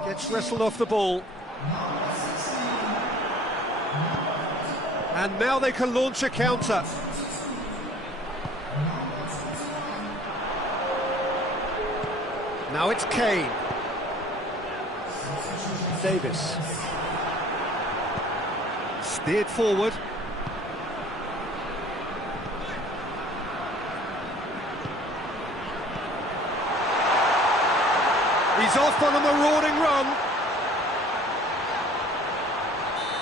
Gets wrestled off the ball. And now they can launch a counter. Now it's Kane. Davis. Steered forward. He's off on a marauding run.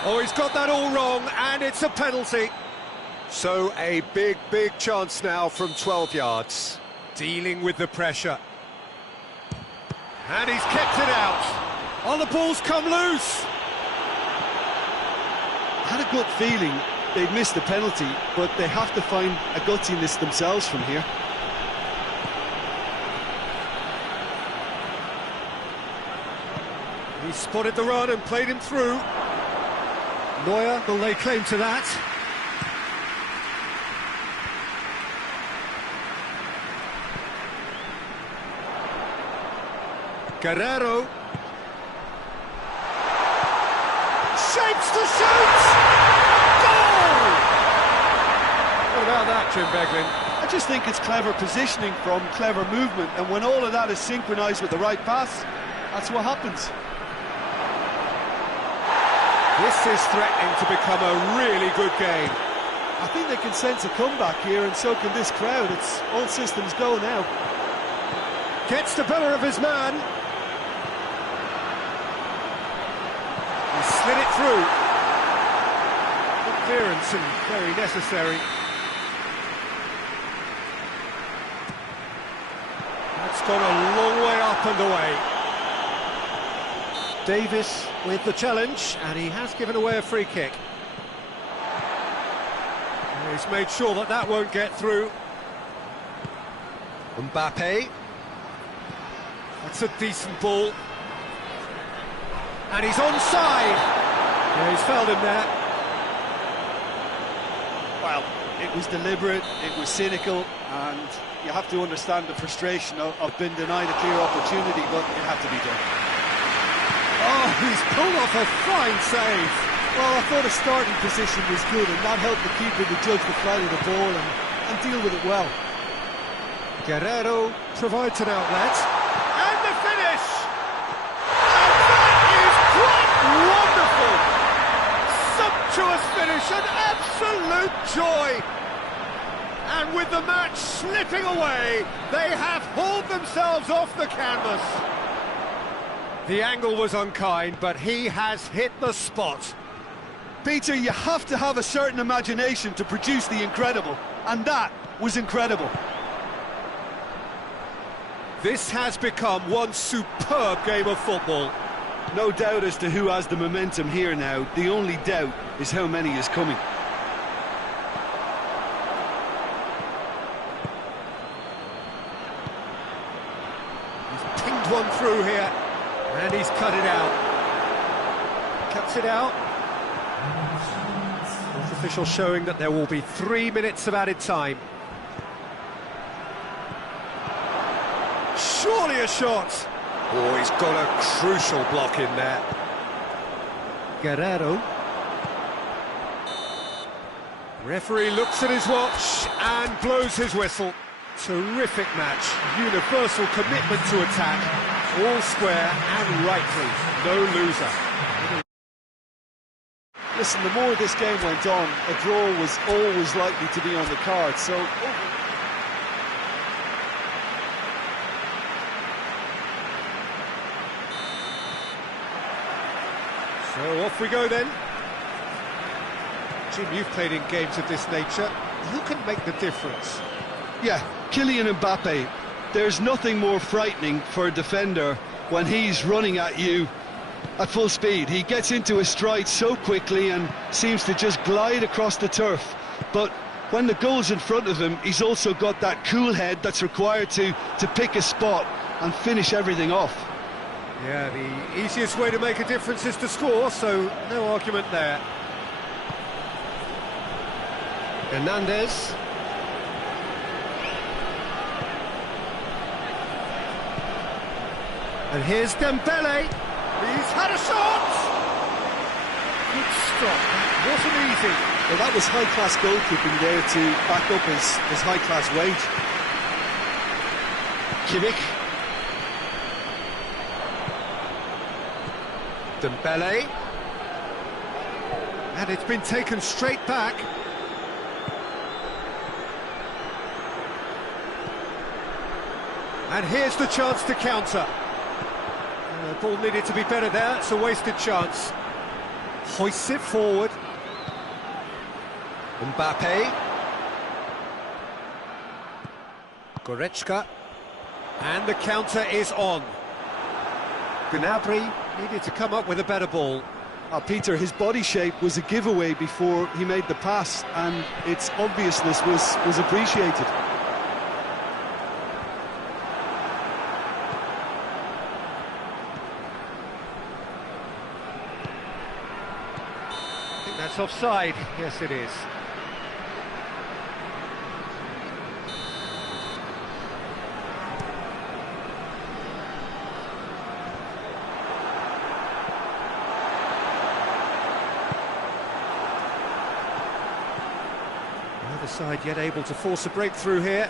Oh, he's got that all wrong, and it's a penalty. So a big, big chance now from 12 yards. Dealing with the pressure. And he's kept it out. Oh, the ball's come loose. Had a gut feeling they'd missed the penalty, but they have to find a gutsiness themselves from here. He spotted the run and played him through. Neuer will lay claim to that. Guerrero. Shapes to shoot! about that, Jim Beglin? I just think it's clever positioning from clever movement, and when all of that is synchronised with the right pass, that's what happens. This is threatening to become a really good game. I think they can sense a comeback here, and so can this crowd. It's all systems go now. Gets the better of his man. He slid it through. Good clearance and very necessary. That's gone a long way up and away. Davis with the challenge, and he has given away a free kick. He's made sure that that won't get through. Mbappe. That's a decent ball. And he's onside. Yeah, he's fouled him there. Well, it was deliberate, it was cynical, and you have to understand the frustration of being denied a clear opportunity, but it had to be done. Oh, he's pulled off a fine save. Well, I thought his starting position was good, and that helped the keeper to judge the flight of the ball and deal with it well. Guerrero provides an outlet. And the finish! And that is quite wonderful! Sumptuous finish, an absolute joy! And with the match slipping away, they have hauled themselves off the canvas. The angle was unkind, but he has hit the spot. Peter, you have to have a certain imagination to produce the incredible, and that was incredible. This has become one superb game of football. No doubt as to who has the momentum here now. The only doubt is how many is coming. He's pinged one through here, and he's cut it out. Cuts it out. Fourth official showing that there will be 3 minutes of added time. Surely a shot. Oh, he's got a crucial block in there. Guerrero. Referee looks at his watch and blows his whistle. Terrific match. Universal commitment to attack. All square and rightly. No loser. Listen, the more this game went on, a draw was always likely to be on the card, so... So off we go then. Jim, you've played in games of this nature. Who can make the difference? Yeah, Kylian Mbappe. There's nothing more frightening for a defender when he's running at you at full speed. He gets into his stride so quickly and seems to just glide across the turf. But when the goal's in front of him, he's also got that cool head that's required to pick a spot and finish everything off. Yeah, the easiest way to make a difference is to score, so no argument there. Hernandez. And here's Dembele. He's had a shot! Good stop. That wasn't easy. Well, that was high-class goalkeeping there to back up his high-class wage. Kimmich. Dembele. And it's been taken straight back. And here's the chance to counter. The ball needed to be better there, it's a wasted chance. Hoists it forward. Mbappe. Goretzka. And the counter is on. Gnabry needed to come up with a better ball. Peter, his body shape was a giveaway before he made the pass, and its obviousness was appreciated. I think that's offside. Yes, it is. The side yet able to force a breakthrough here.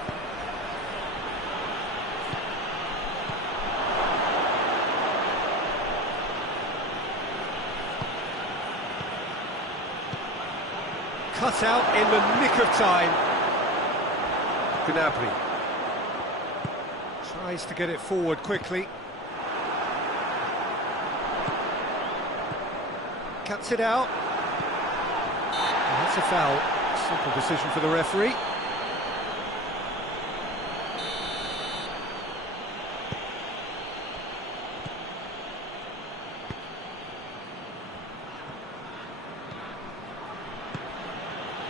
Cut out in the nick of time. Gnabry tries to get it forward quickly. Cuts it out. And that's a foul. Simple decision for the referee.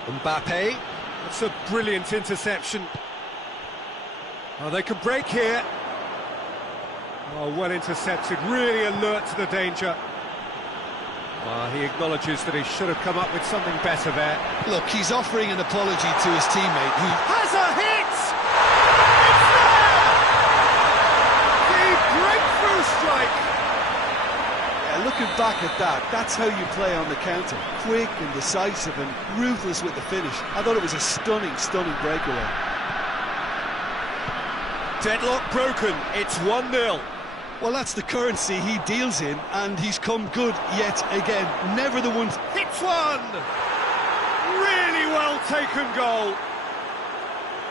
Mbappe, that's a brilliant interception. Oh, they can break here. Oh, well intercepted, really alert to the danger. He acknowledges that he should have come up with something better there. Look, he's offering an apology to his teammate who has a hit! It's there! The breakthrough strike! Yeah, looking back at that, that's how you play on the counter. Quick and decisive and ruthless with the finish. I thought it was a stunning, stunning breakaway. Deadlock broken, it's 1-0. Well, that's the currency he deals in, and he's come good yet again. Never the one... Hits one! Really well taken goal.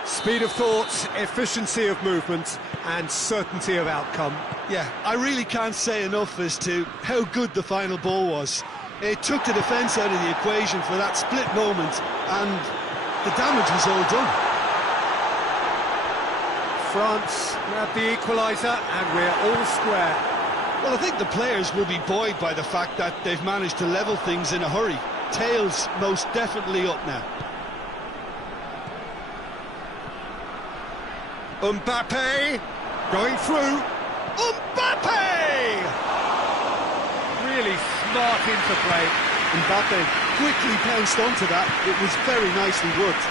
Speed of thought, efficiency of movement, and certainty of outcome. Yeah, I really can't say enough as to how good the final ball was. It took the defence out of the equation for that split moment, and the damage was all done. France grab the equaliser and we're all square. Well, I think the players will be buoyed by the fact that they've managed to level things in a hurry. Tails most definitely up now. Mbappe going through. Mbappe! Really smart interplay. Mbappe quickly pounced onto that. It was very nicely worked.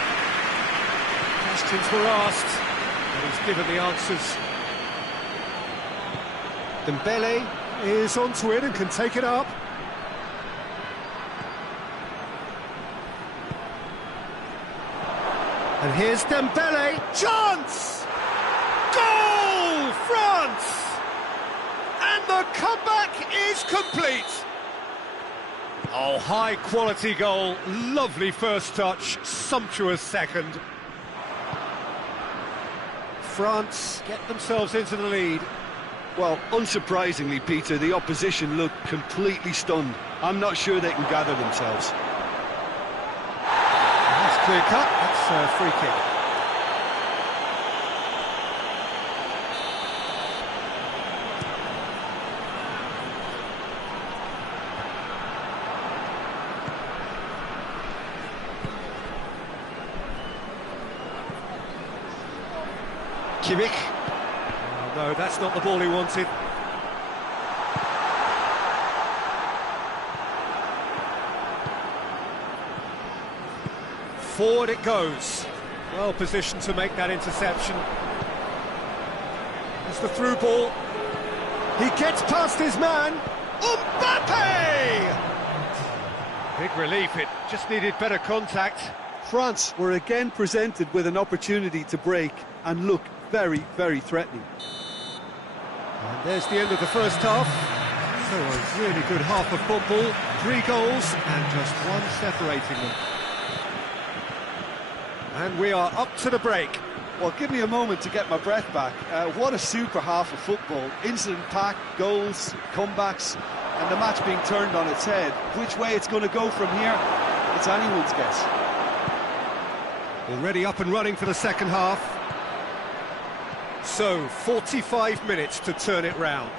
Questions were asked. And he's given the answers. Dembele is onto it and can take it up. And here's Dembele. Chance! Goal! France! And the comeback is complete. Oh, high-quality goal. Lovely first touch. Sumptuous second. France get themselves into the lead. Well, unsurprisingly, Peter, the opposition look completely stunned. I'm not sure they can gather themselves. That's clear cut, that's a free kick. Kimmich. Oh, no, that's not the ball he wanted. Forward it goes. Well positioned to make that interception. It's the through ball. He gets past his man. Mbappe! Big relief, it just needed better contact. France were again presented with an opportunity to break and look very, very threatening. And there's the end of the first half. So a really good half of football. 3 goals and just one separating them. And we are up to the break. Well, give me a moment to get my breath back. What a super half of football. Incident-packed, goals, comebacks, and the match being turned on its head. Which way it's going to go from here, it's anyone's guess. Already up and running for the second half. So, 45 minutes to turn it round.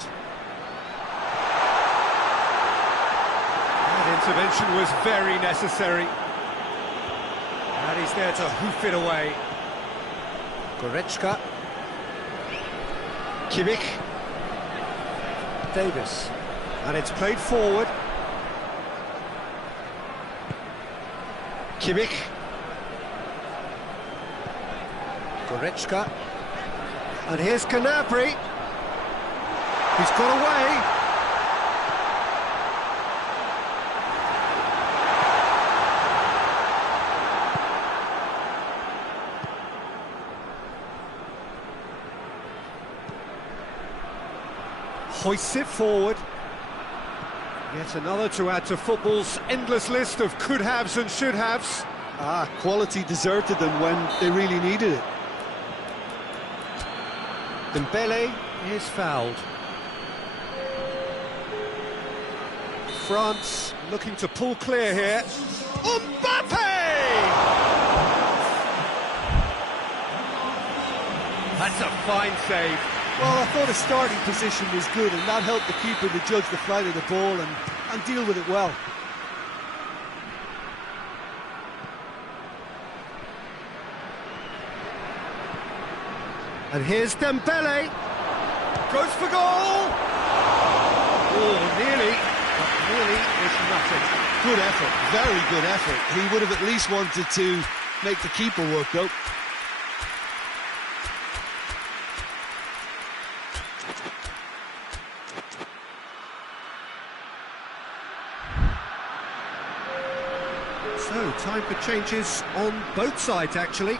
That intervention was very necessary. And he's there to hoof it away. Goretzka. Kimmich. Davis. And it's played forward. Kimmich. Goretzka. And here's Gnabry. He's got away. hoists it forward. Yet another to add to football's endless list of could-haves and should-haves. Quality deserted them when they really needed it. Dembele is fouled. France looking to pull clear here. Mbappe! That's a fine save. Well, I thought his starting position was good, and that helped the keeper to judge the flight of the ball and deal with it well. And here's Dembele. Goes for goal! Oh, nearly, but nearly is nothing. Good effort, very good effort. He would have at least wanted to make the keeper work, though. So, time for changes on both sides, actually.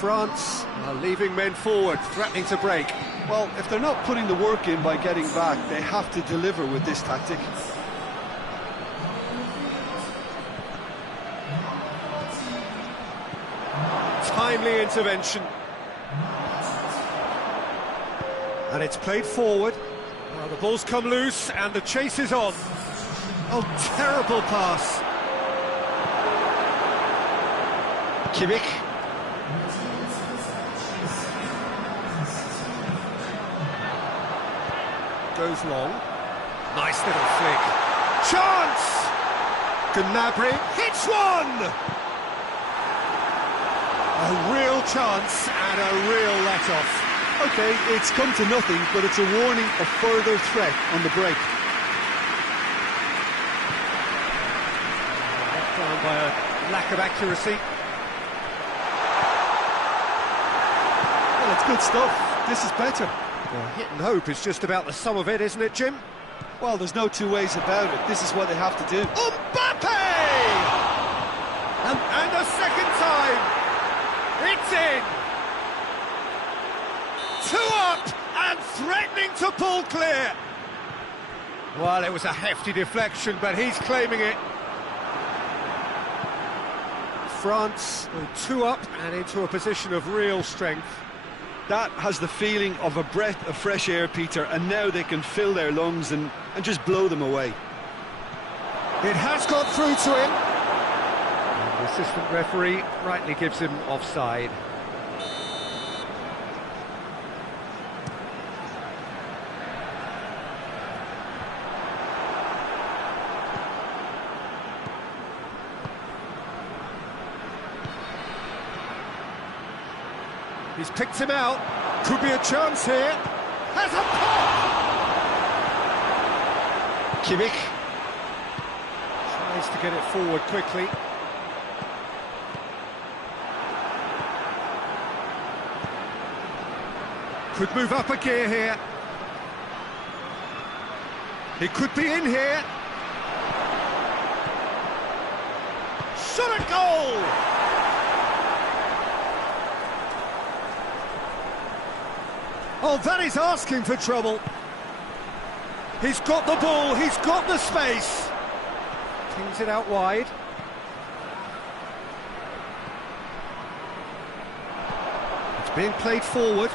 France are leaving men forward, threatening to break. Well, if they're not putting the work in by getting back, they have to deliver with this tactic. Timely intervention. And it's played forward. Well, the ball's come loose and the chase is on. Oh, terrible pass. Kimmich. Goes long. Nice little flick. Chance! Gnabry hits one! A real chance and a real let-off. OK, it's come to nothing, but it's a warning of further threat on the break. Let down by a lack of accuracy. Well, it's good stuff. This is better. Well, hit and hope is just about the sum of it, isn't it, Jim? Well, there's no two ways about it. This is what they have to do. Mbappe! And a second time! It's in! 2 up and threatening to pull clear. Well, it was a hefty deflection, but he's claiming it. France 2 up and into a position of real strength. That has the feeling of a breath of fresh air, Peter, and now they can fill their lungs and just blow them away. It has got through to him. And the assistant referee rightly gives him offside. He's picked him out. Could be a chance here. Has a pop! Kimmich tries to get it forward quickly. Could move up a gear here. He could be in here. Shot a goal! Oh, that is asking for trouble. He's got the ball, he's got the space. Kings it out wide. It's being played forward.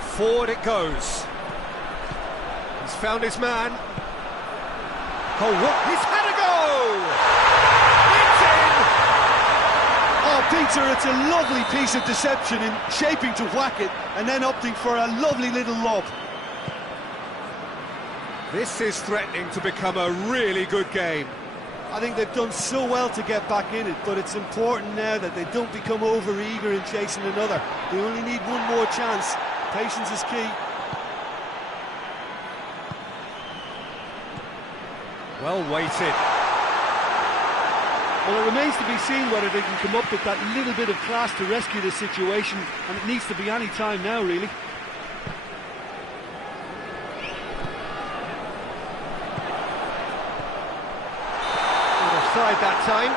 Forward it goes. He's found his man. Oh, what? He's had a go! Oh, Peter, it's a lovely piece of deception in shaping to whack it and then opting for a lovely little lob. This is threatening to become a really good game. I think they've done so well to get back in it, but it's important now that they don't become over-eager in chasing another. They only need one more chance. Patience is key. Well weighted. Well, it remains to be seen whether they can come up with that little bit of class to rescue the situation, and it needs to be any time now, really. Offside that time.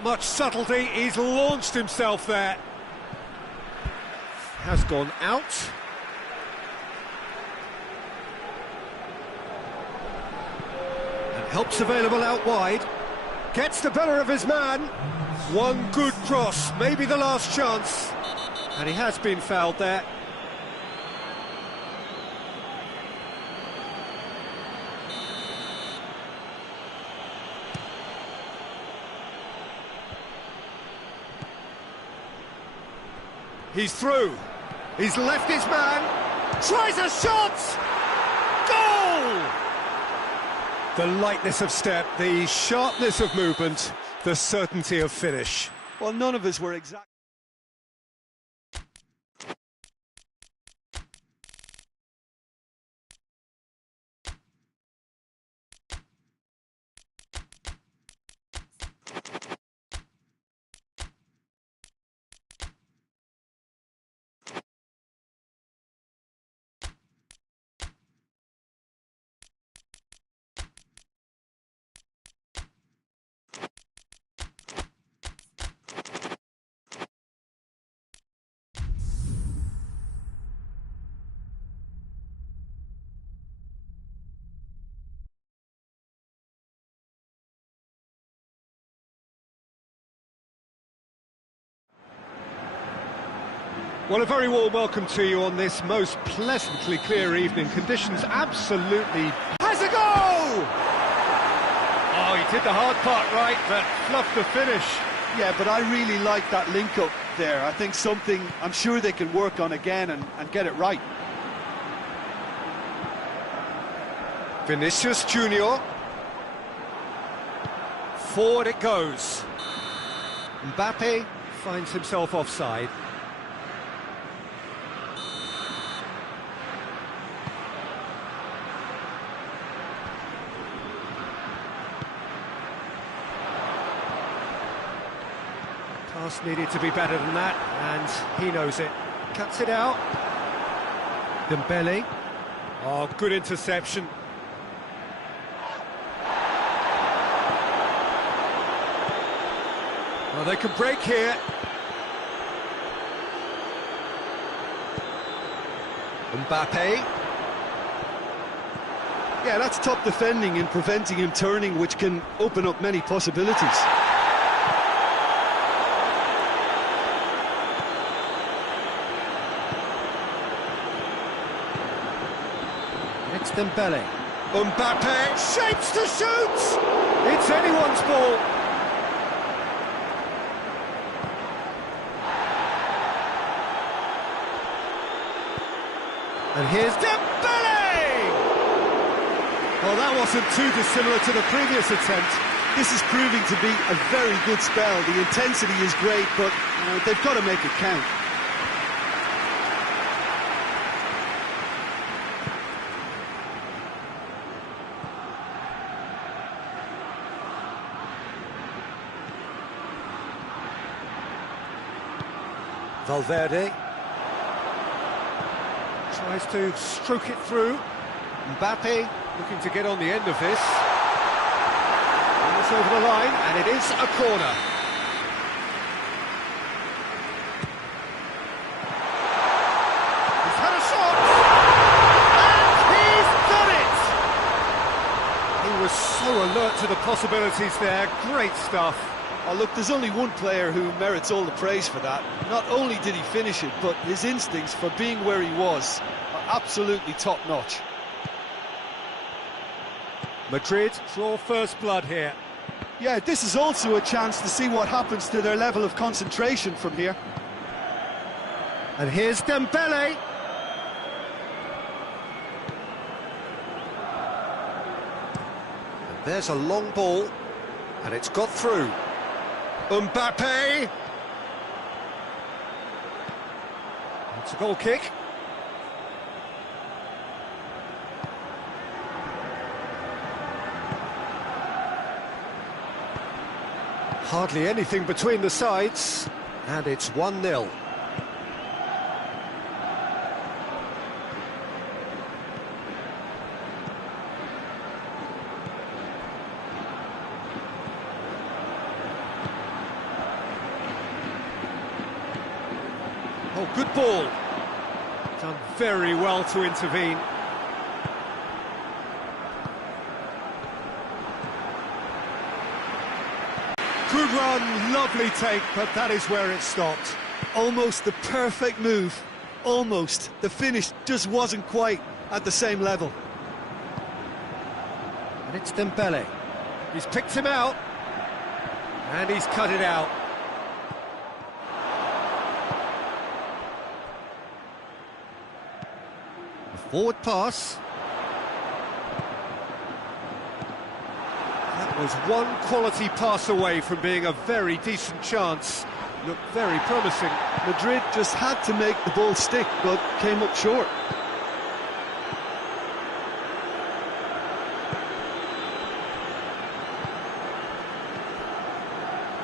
Not much subtlety, he's launched himself there. Has gone out. And help's available out wide. Gets the better of his man. One good cross, maybe the last chance. And he has been fouled there. He's through. He's left his man. Tries a shot! Goal! The lightness of step, the sharpness of movement, the certainty of finish. Well, none of us were exact. Well, a very warm welcome to you on this most pleasantly clear evening. Conditions absolutely... Has a go! Oh, he did the hard part right, but fluffed the finish. Yeah, but I really like that link-up there. I think something I'm sure they can work on again and get it right. Vinicius Junior. Forward it goes. Mbappe finds himself offside. Pass needed to be better than that, and he knows it. Cuts it out. Dembele. Oh, good interception. Well, they can break here. Mbappe. Yeah, that's top defending and preventing him turning, which can open up many possibilities. It's Dembele. Mbappe shapes to shoot! It's anyone's ball. And here's Dembele! Well, that wasn't too dissimilar to the previous attempt. This is proving to be a very good spell. The intensity is great, but they've got to make it count. Valverde tries to stroke it through. Mbappe looking to get on the end of this. And it's over the line, and it is a corner. He's had a shot, and he's done it! He was so alert to the possibilities there. Great stuff. Oh, look, there's only one player who merits all the praise for that. Not only did he finish it, but his instincts for being where he was are absolutely top-notch. Madrid draw first blood here. Yeah, this is also a chance to see what happens to their level of concentration from here. And here's Dembele. And there's a long ball, and it's got through. Mbappe! It's a goal kick. Hardly anything between the sides, and it's 1-0. Good ball. Done very well to intervene. Good run, lovely take, but that is where it stopped. Almost the perfect move. Almost. The finish just wasn't quite at the same level. And it's Dembele. He's picked him out. And he's cut it out. A forward pass. That was one quality pass away from being a very decent chance. Looked very promising. Madrid just had to make the ball stick, but came up short.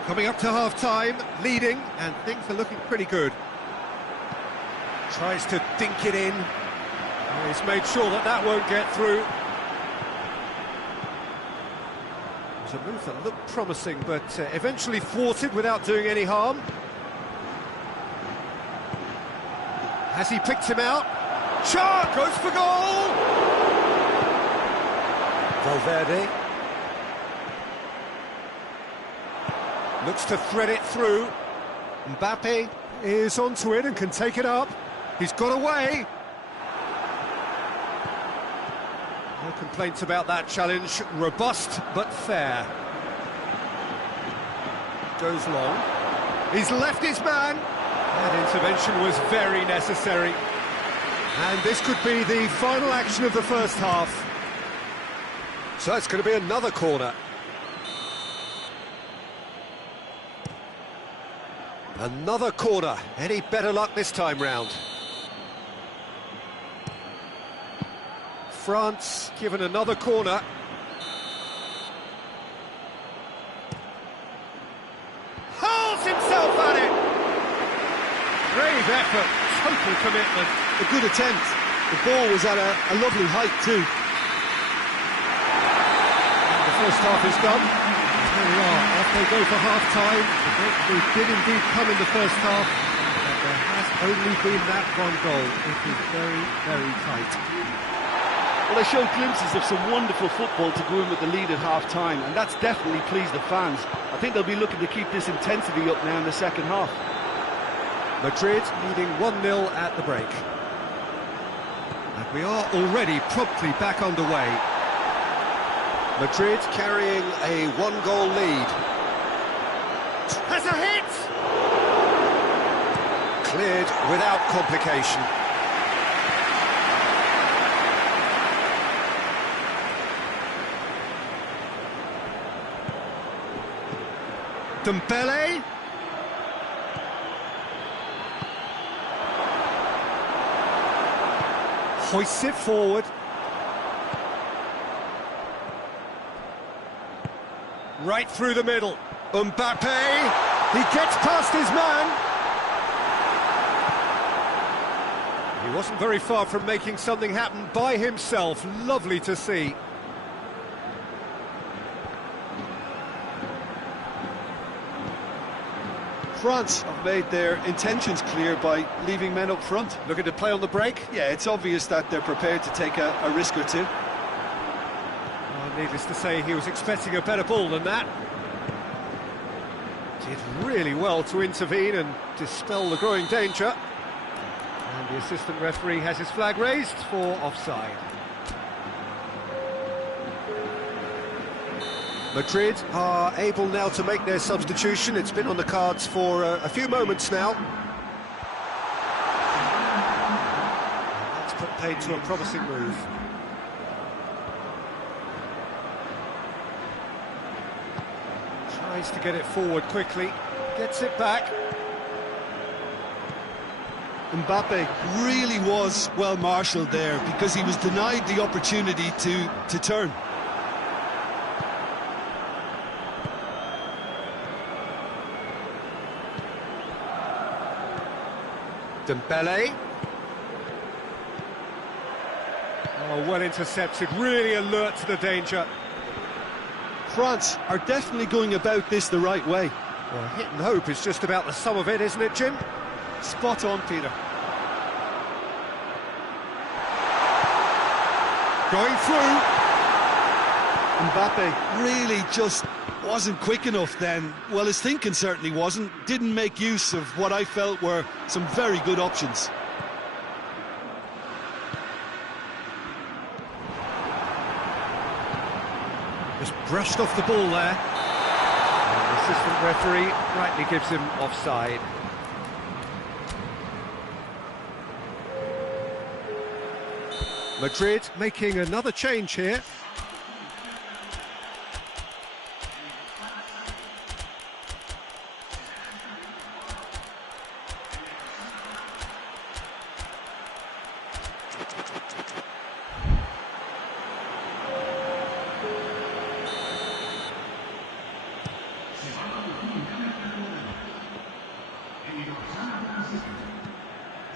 Coming up to half-time, leading, and things are looking pretty good. Tries to dink it in. He's made sure that that won't get through. It was a move that looked promising, but eventually thwarted without doing any harm. Has he picked him out? Char goes for goal! Valverde. Looks to thread it through. Mbappe is onto it and can take it up. He's got away. No complaints about that challenge. Robust but fair. Goes long. He's left his man. That intervention was very necessary. And this could be the final action of the first half. So it's going to be another corner. Another corner. Any better luck this time round? France given another corner. Hurls himself at it! Brave effort, total commitment. A good attempt. The ball was at a lovely height too. And the first half is done. Here we are, off they go for half-time. The did indeed come in the first half, but there has only been that one goal. It is very, very tight. Well, they showed glimpses of some wonderful football to go in with the lead at half-time, and that's definitely pleased the fans. I think they'll be looking to keep this intensity up now in the second half. Madrid leading 1-0 at the break. And we are already promptly back underway. Madrid carrying a one-goal lead. Has a hit! Cleared without complication. Dembele. Hoists it forward. Right through the middle. Mbappe. He gets past his man. He wasn't very far from making something happen by himself. Lovely to see. France have made their intentions clear by leaving men up front. Looking to play on the break. Yeah, it's obvious that they're prepared to take a risk or two. Well, needless to say, he was expecting a better ball than that. Did really well to intervene and dispel the growing danger. And the assistant referee has his flag raised for offside. Madrid are able now to make their substitution. It's been on the cards for a few moments now. And that's put paid to a promising move. Tries to get it forward quickly, gets it back. Mbappe really was well marshalled there because he was denied the opportunity to turn. Dembele. Oh, well intercepted, really alert to the danger. France are definitely going about this the right way. Well, hit and hope is just about the sum of it, isn't it, Jim? Spot on, Peter. Going through. Mbappe really just wasn't quick enough then. Well, his thinking certainly wasn't. Didn't make use of what I felt were some very good options. Just brushed off the ball there. And the assistant referee rightly gives him offside. Madrid making another change here.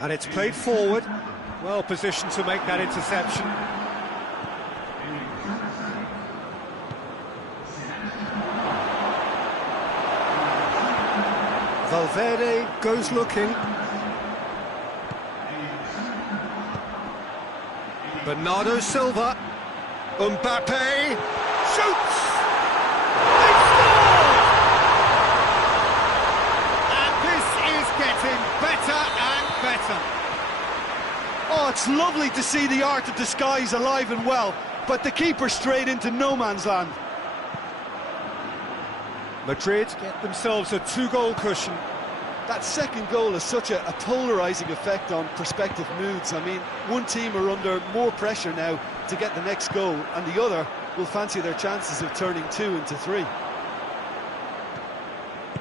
And it's played forward, well positioned to make that interception. Valverde goes looking. Bernardo Silva. Mbappe shoots! They score! And this is getting better and better. Oh, it's lovely to see the art of disguise alive and well, but the keeper straight into no man's land. Madrid get themselves a 2-goal cushion. That second goal has such a polarising effect on prospective moods. I mean, one team are under more pressure now to get the next goal, and the other will fancy their chances of turning 2 into 3.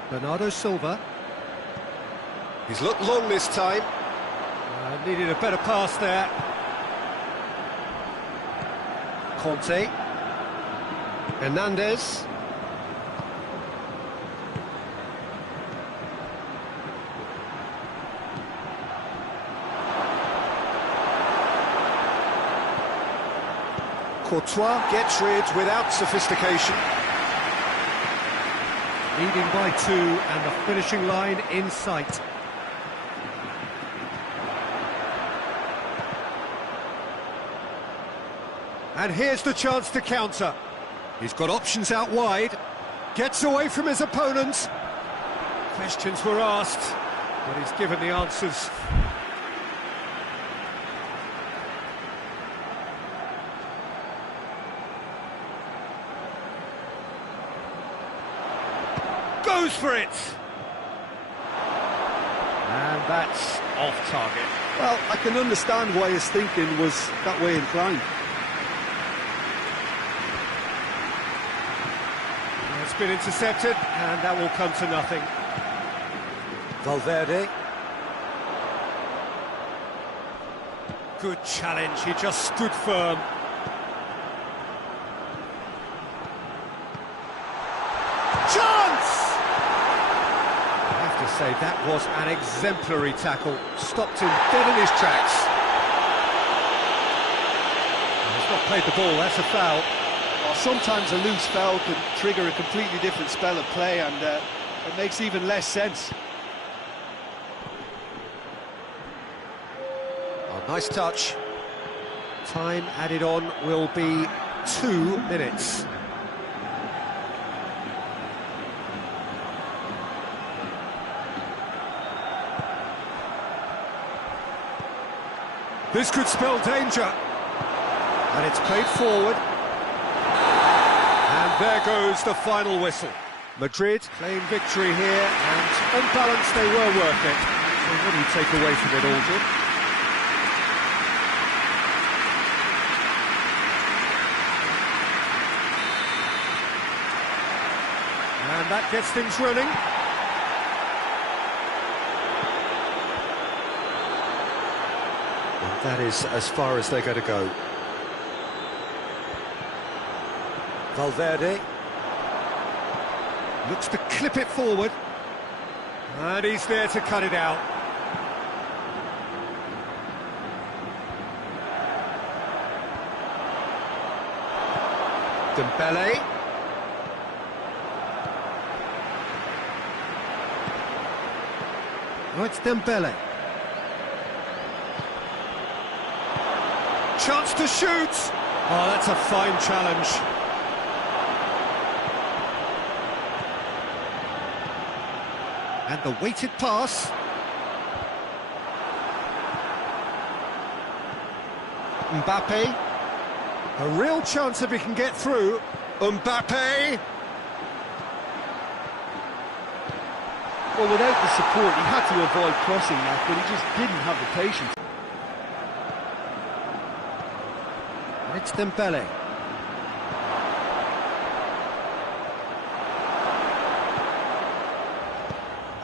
Bernardo Silva. He's looked long this time. Needed a better pass there. Conte. Hernandez. Courtois gets rid without sophistication. Leading by 2 and the finishing line in sight. And here's the chance to counter. He's got options out wide. Gets away from his opponents. Questions were asked, but he's given the answers. Goes for it! And that's off target. Well, I can understand why his thinking was that way inclined. It's been intercepted, and that will come to nothing. Valverde. Good challenge, he just stood firm. Chance! I have to say, that was an exemplary tackle. Stopped him dead in his tracks. He's not played the ball, that's a foul. Sometimes a loose foul can trigger a completely different spell of play, and it makes even less sense. Oh, nice touch. Time added on will be 2 minutes. This could spell danger. And it's played forward. And there goes the final whistle. Madrid claim victory here, and on balance they were worth it. So what do you take away from it, Aldrin? And that gets things running. And that is as far as they're going to go. Valverde looks to clip it forward, and he's there to cut it out. Dembele. Oh, it's Dembele. Chance to shoot, Oh, that's a fine challenge. And the weighted pass. Mbappe. A real chance if he can get through. Mbappe. Well, without the support, he had to avoid crossing that, but he just didn't have the patience. And it's Dembele.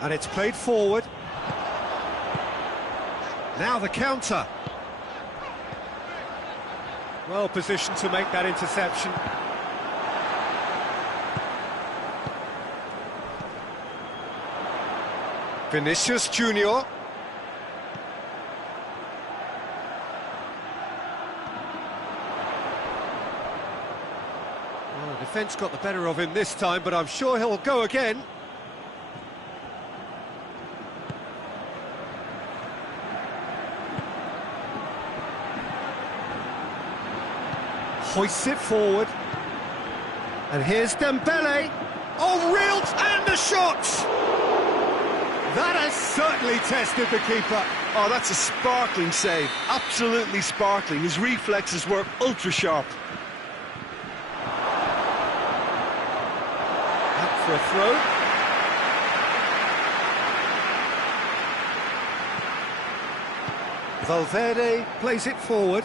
And it's played forward. Now the counter. Well positioned to make that interception. Vinicius Junior. Well, the defence got the better of him this time, but I'm sure he'll go again. Hoists it forward. And here's Dembele. Oh, real, and the shot! That has certainly tested the keeper. Oh, that's a sparkling save. Absolutely sparkling. His reflexes were ultra sharp. Up for a throw. Valverde plays it forward.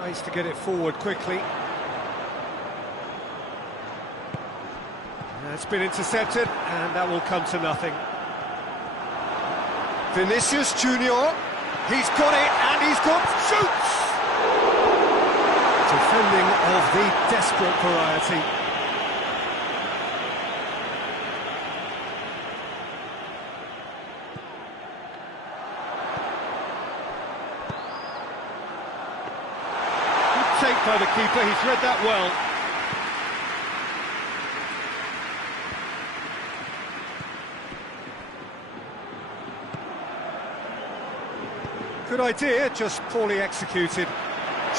Tries to get it forward quickly. It's been intercepted, and that will come to nothing. Vinicius Junior, he's got it, and he's got shoots! Defending of the desperate variety. Take by the keeper, he's read that well. Good idea, just poorly executed.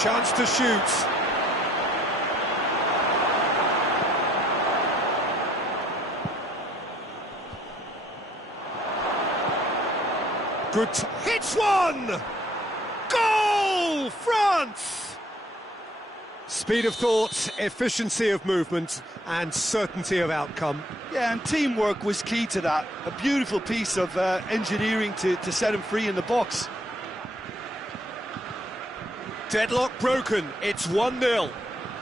Chance to shoot. Good, hits one! Goal, France! Speed of thought, efficiency of movement, and certainty of outcome. Yeah, and teamwork was key to that. A beautiful piece of engineering to set him free in the box. Deadlock broken, it's 1-0.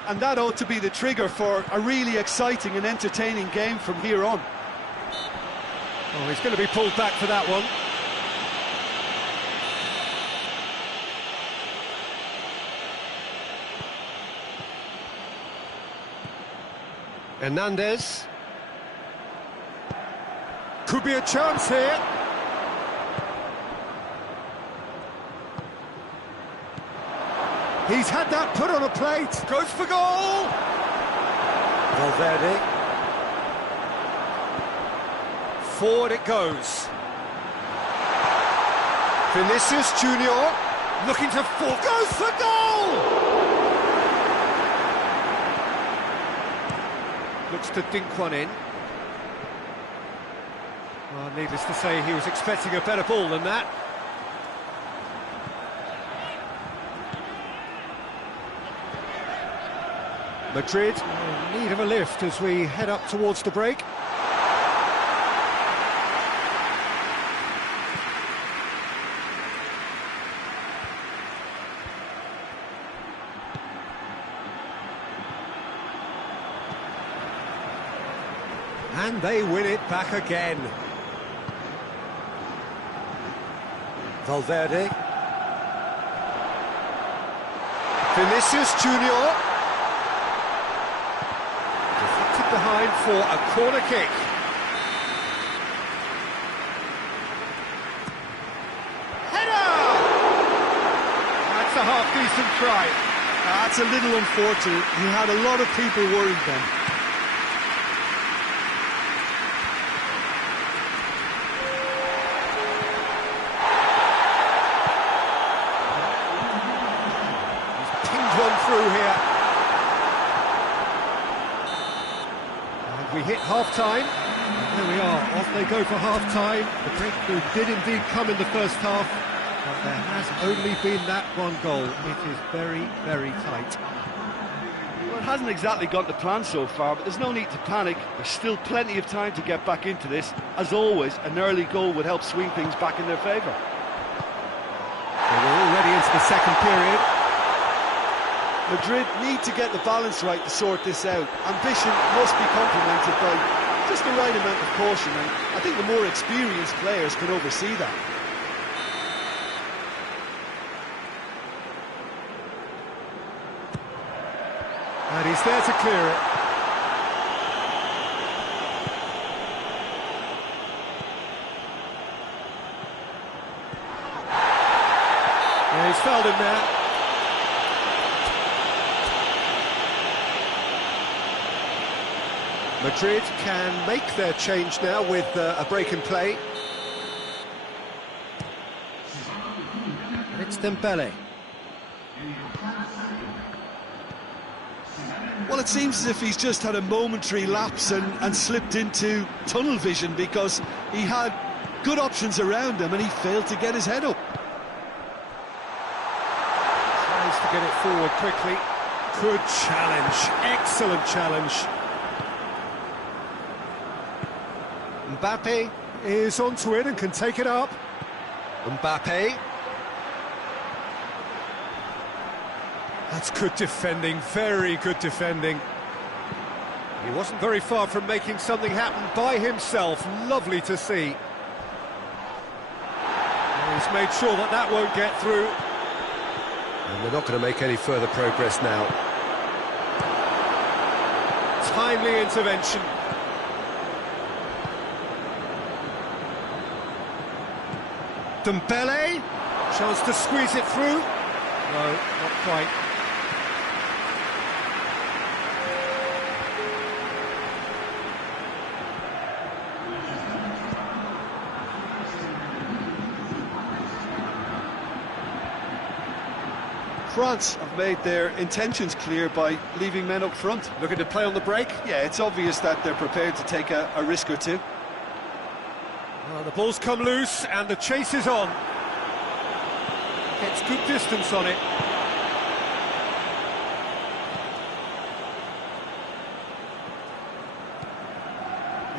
And that ought to be the trigger for a really exciting and entertaining game from here on. Oh, he's going to be pulled back for that one. Hernandez. Could be a chance here. He's had that put on a plate. Goes for goal. Valverde. Forward it goes. Vinicius Junior looking to fall. Goes for goal. Looks to dink one in. Well, needless to say, he was expecting a better ball than that. Madrid in need of a lift as we head up towards the break. And they win it back again. Valverde. Vinicius Junior. Deflected behind for a corner kick. Header! That's a half-decent try. That's a little unfortunate. He had a lot of people worried then. we hit half-time. And there we are, off they go for half-time. The breakthrough did indeed come in the first half, but there has only been that one goal. It is very, very tight. Well, it hasn't exactly gone to plan so far, but there's no need to panic. There's still plenty of time to get back into this. As always, an early goal would help swing things back in their favour. We're already into the second period. Madrid need to get the balance right to sort this out. Ambition must be complemented by just the right amount of caution, and I think the more experienced players can oversee that. And he's there to clear it. Yeah, he's fouled him there. Madrid can make their change now with a break in play. And it's Dembele. Well, it seems as if he's just had a momentary lapse and slipped into tunnel vision, because he had good options around him and he failed to get his head up. Tries to get it forward quickly. Good challenge, excellent challenge. Mbappe is onto it and can take it up. Mbappe. That's good defending, very good defending. He wasn't very far from making something happen by himself. Lovely to see. And he's made sure that that won't get through. And they're not going to make any further progress now. Timely intervention. Dembele, chance to squeeze it through. No, not quite. France have made their intentions clear by leaving men up front. Looking to play on the break. Yeah, it's obvious that they're prepared to take a risk or two. Well, the ball's come loose and the chase is on. Gets good distance on it.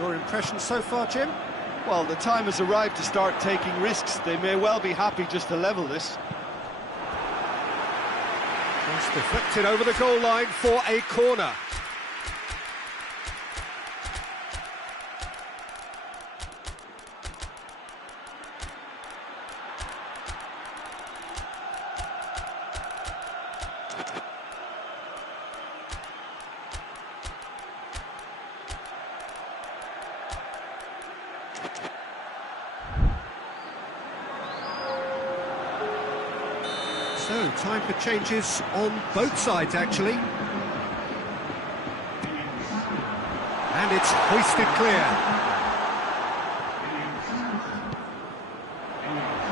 Your impression so far, Jim? Well, the time has arrived to start taking risks. They may well be happy just to level this. Just deflected over the goal line for a corner. So, time for changes on both sides, actually. And it's hoisted clear.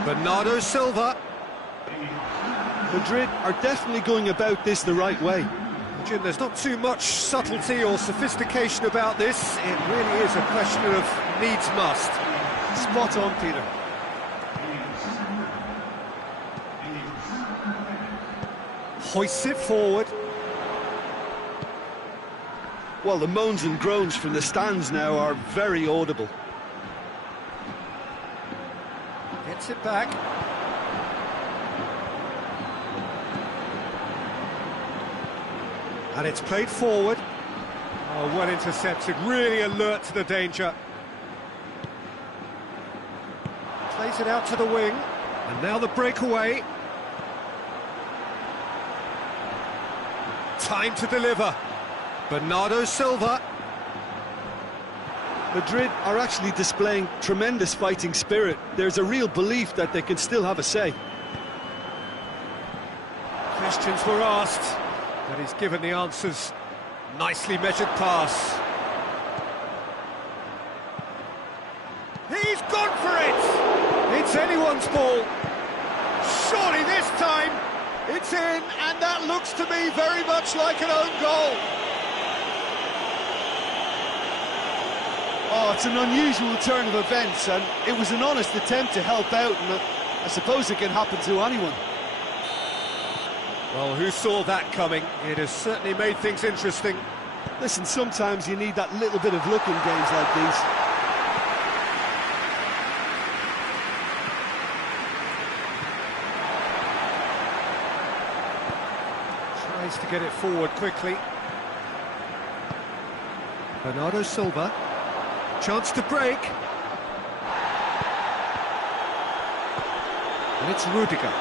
Bernardo Silva. Madrid are definitely going about this the right way. Jim, there's not too much subtlety or sophistication about this. It really is a question of needs must. Spot on, Peter. Hoists it forward. Well, the moans and groans from the stands now are very audible. Gets it back. And it's played forward. Oh, well intercepted, really alert to the danger. Plays it out to the wing. And now the breakaway. Time to deliver. Bernardo Silva. Madrid are actually displaying tremendous fighting spirit. There's a real belief that they can still have a say. Questions were asked, but he's given the answers. Nicely measured pass. He's gone for it! It's anyone's ball. Surely this time it's in, and that looks to me very much like an own goal. Oh, it's an unusual turn of events, and it was an honest attempt to help out, and I suppose it can happen to anyone. Well, who saw that coming? It has certainly made things interesting. Listen, sometimes you need that little bit of luck in games like these. Tries to get it forward quickly. Bernardo Silva. Chance to break. And it's Rudiger.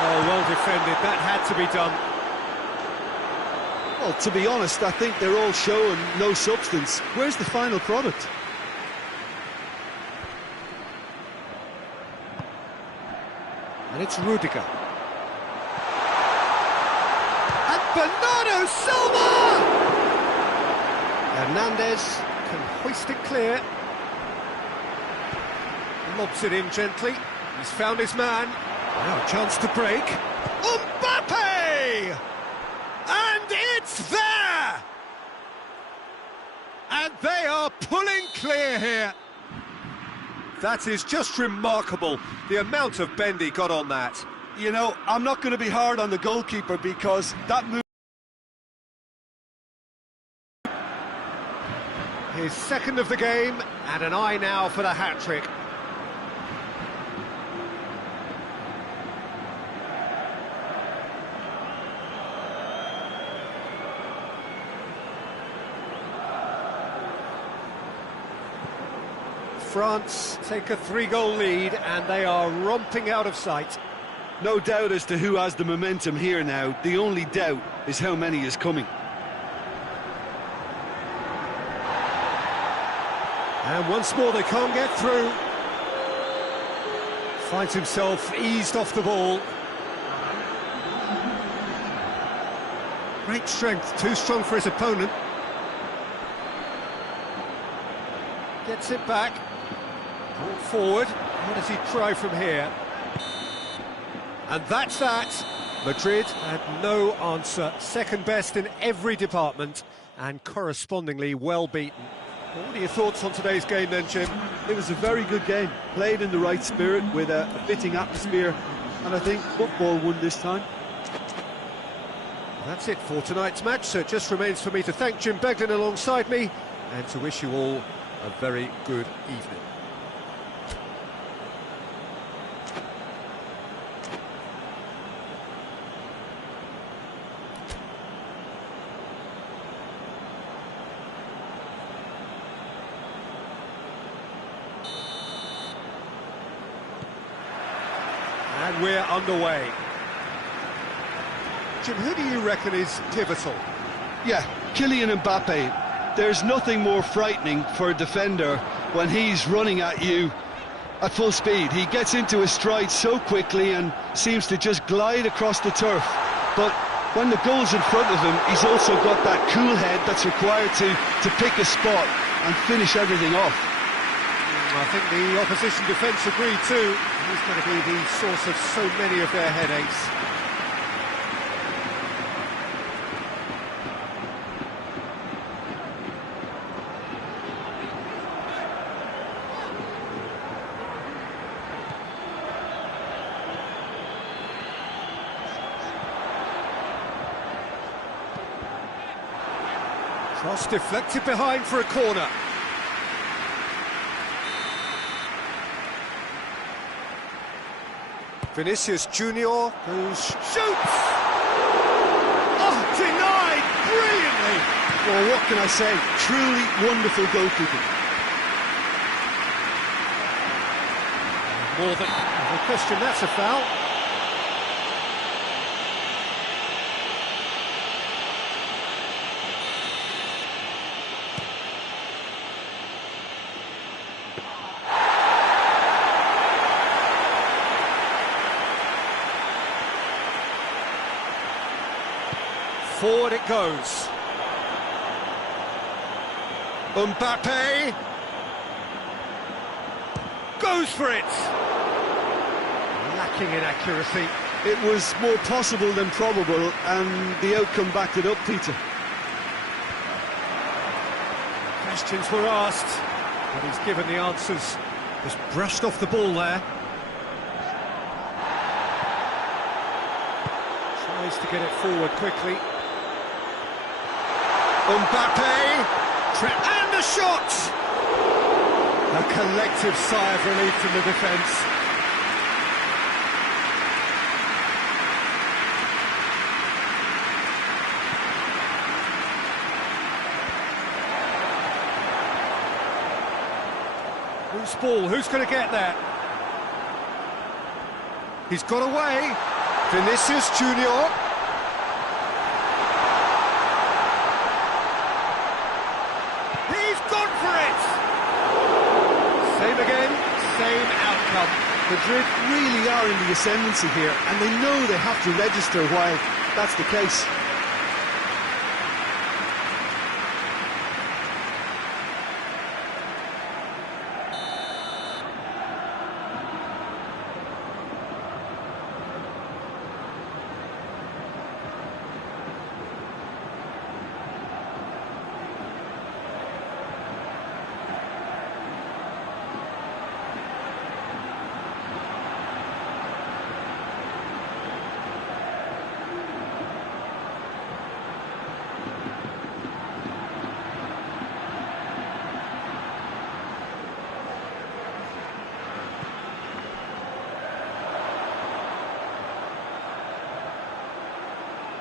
Oh, well defended. That had to be done. Well, to be honest, I think they're all show and no substance. Where's the final product? And it's Rudiger. And Bernardo Silva! Hernandez can hoist it clear. Lobs it in gently. He's found his man. Now a chance to break. Mbappe! And it's there! And they are pulling clear here. That is just remarkable, the amount of bend he got on that. You know, I'm not going to be hard on the goalkeeper because that move... His second of the game, and an eye now for the hat-trick. France take a 3-goal lead, and they are romping out of sight. No doubt as to who has the momentum here now. The only doubt is how many is coming. And once more they can't get through. Finds himself eased off the ball. Great strength, too strong for his opponent. Gets it back. Brought forward. What does he try from here? And that's that. Madrid had no answer. Second best in every department and correspondingly well beaten. What are your thoughts on today's game then, Jim? It was a very good game, played in the right spirit with a fitting atmosphere, and I think football won this time. That's it for tonight's match, so it just remains for me to thank Jim Beglin alongside me and to wish you all a very good evening. And we're underway. Jim, who do you reckon is pivotal? Yeah, Kylian Mbappe. There's nothing more frightening for a defender when he's running at you at full speed. He gets into his stride so quickly and seems to just glide across the turf. But when the goal's in front of him, he's also got that cool head that's required to pick a spot and finish everything off. I think the opposition defence agree too. He's going to be the source of so many of their headaches. Cross deflected behind for a corner. Vinicius Junior, who shoots! Oh, denied brilliantly! Well, what can I say? Truly wonderful goalkeeping. More than no question, that's a foul. Forward it goes. Mbappe goes for it. Lacking in accuracy. It was more possible than probable, and the outcome backed it up, Peter. Questions were asked, but he's given the answers. Just brushed off the ball there. Tries to get it forward quickly. Mbappe, and a shot! A collective sigh of relief from the defence. Loose ball, who's going to get there? He's got away. Vinicius Junior. He's gone for it! Same again, same outcome. Madrid really are in the ascendancy here, and they know they have to register while that's the case.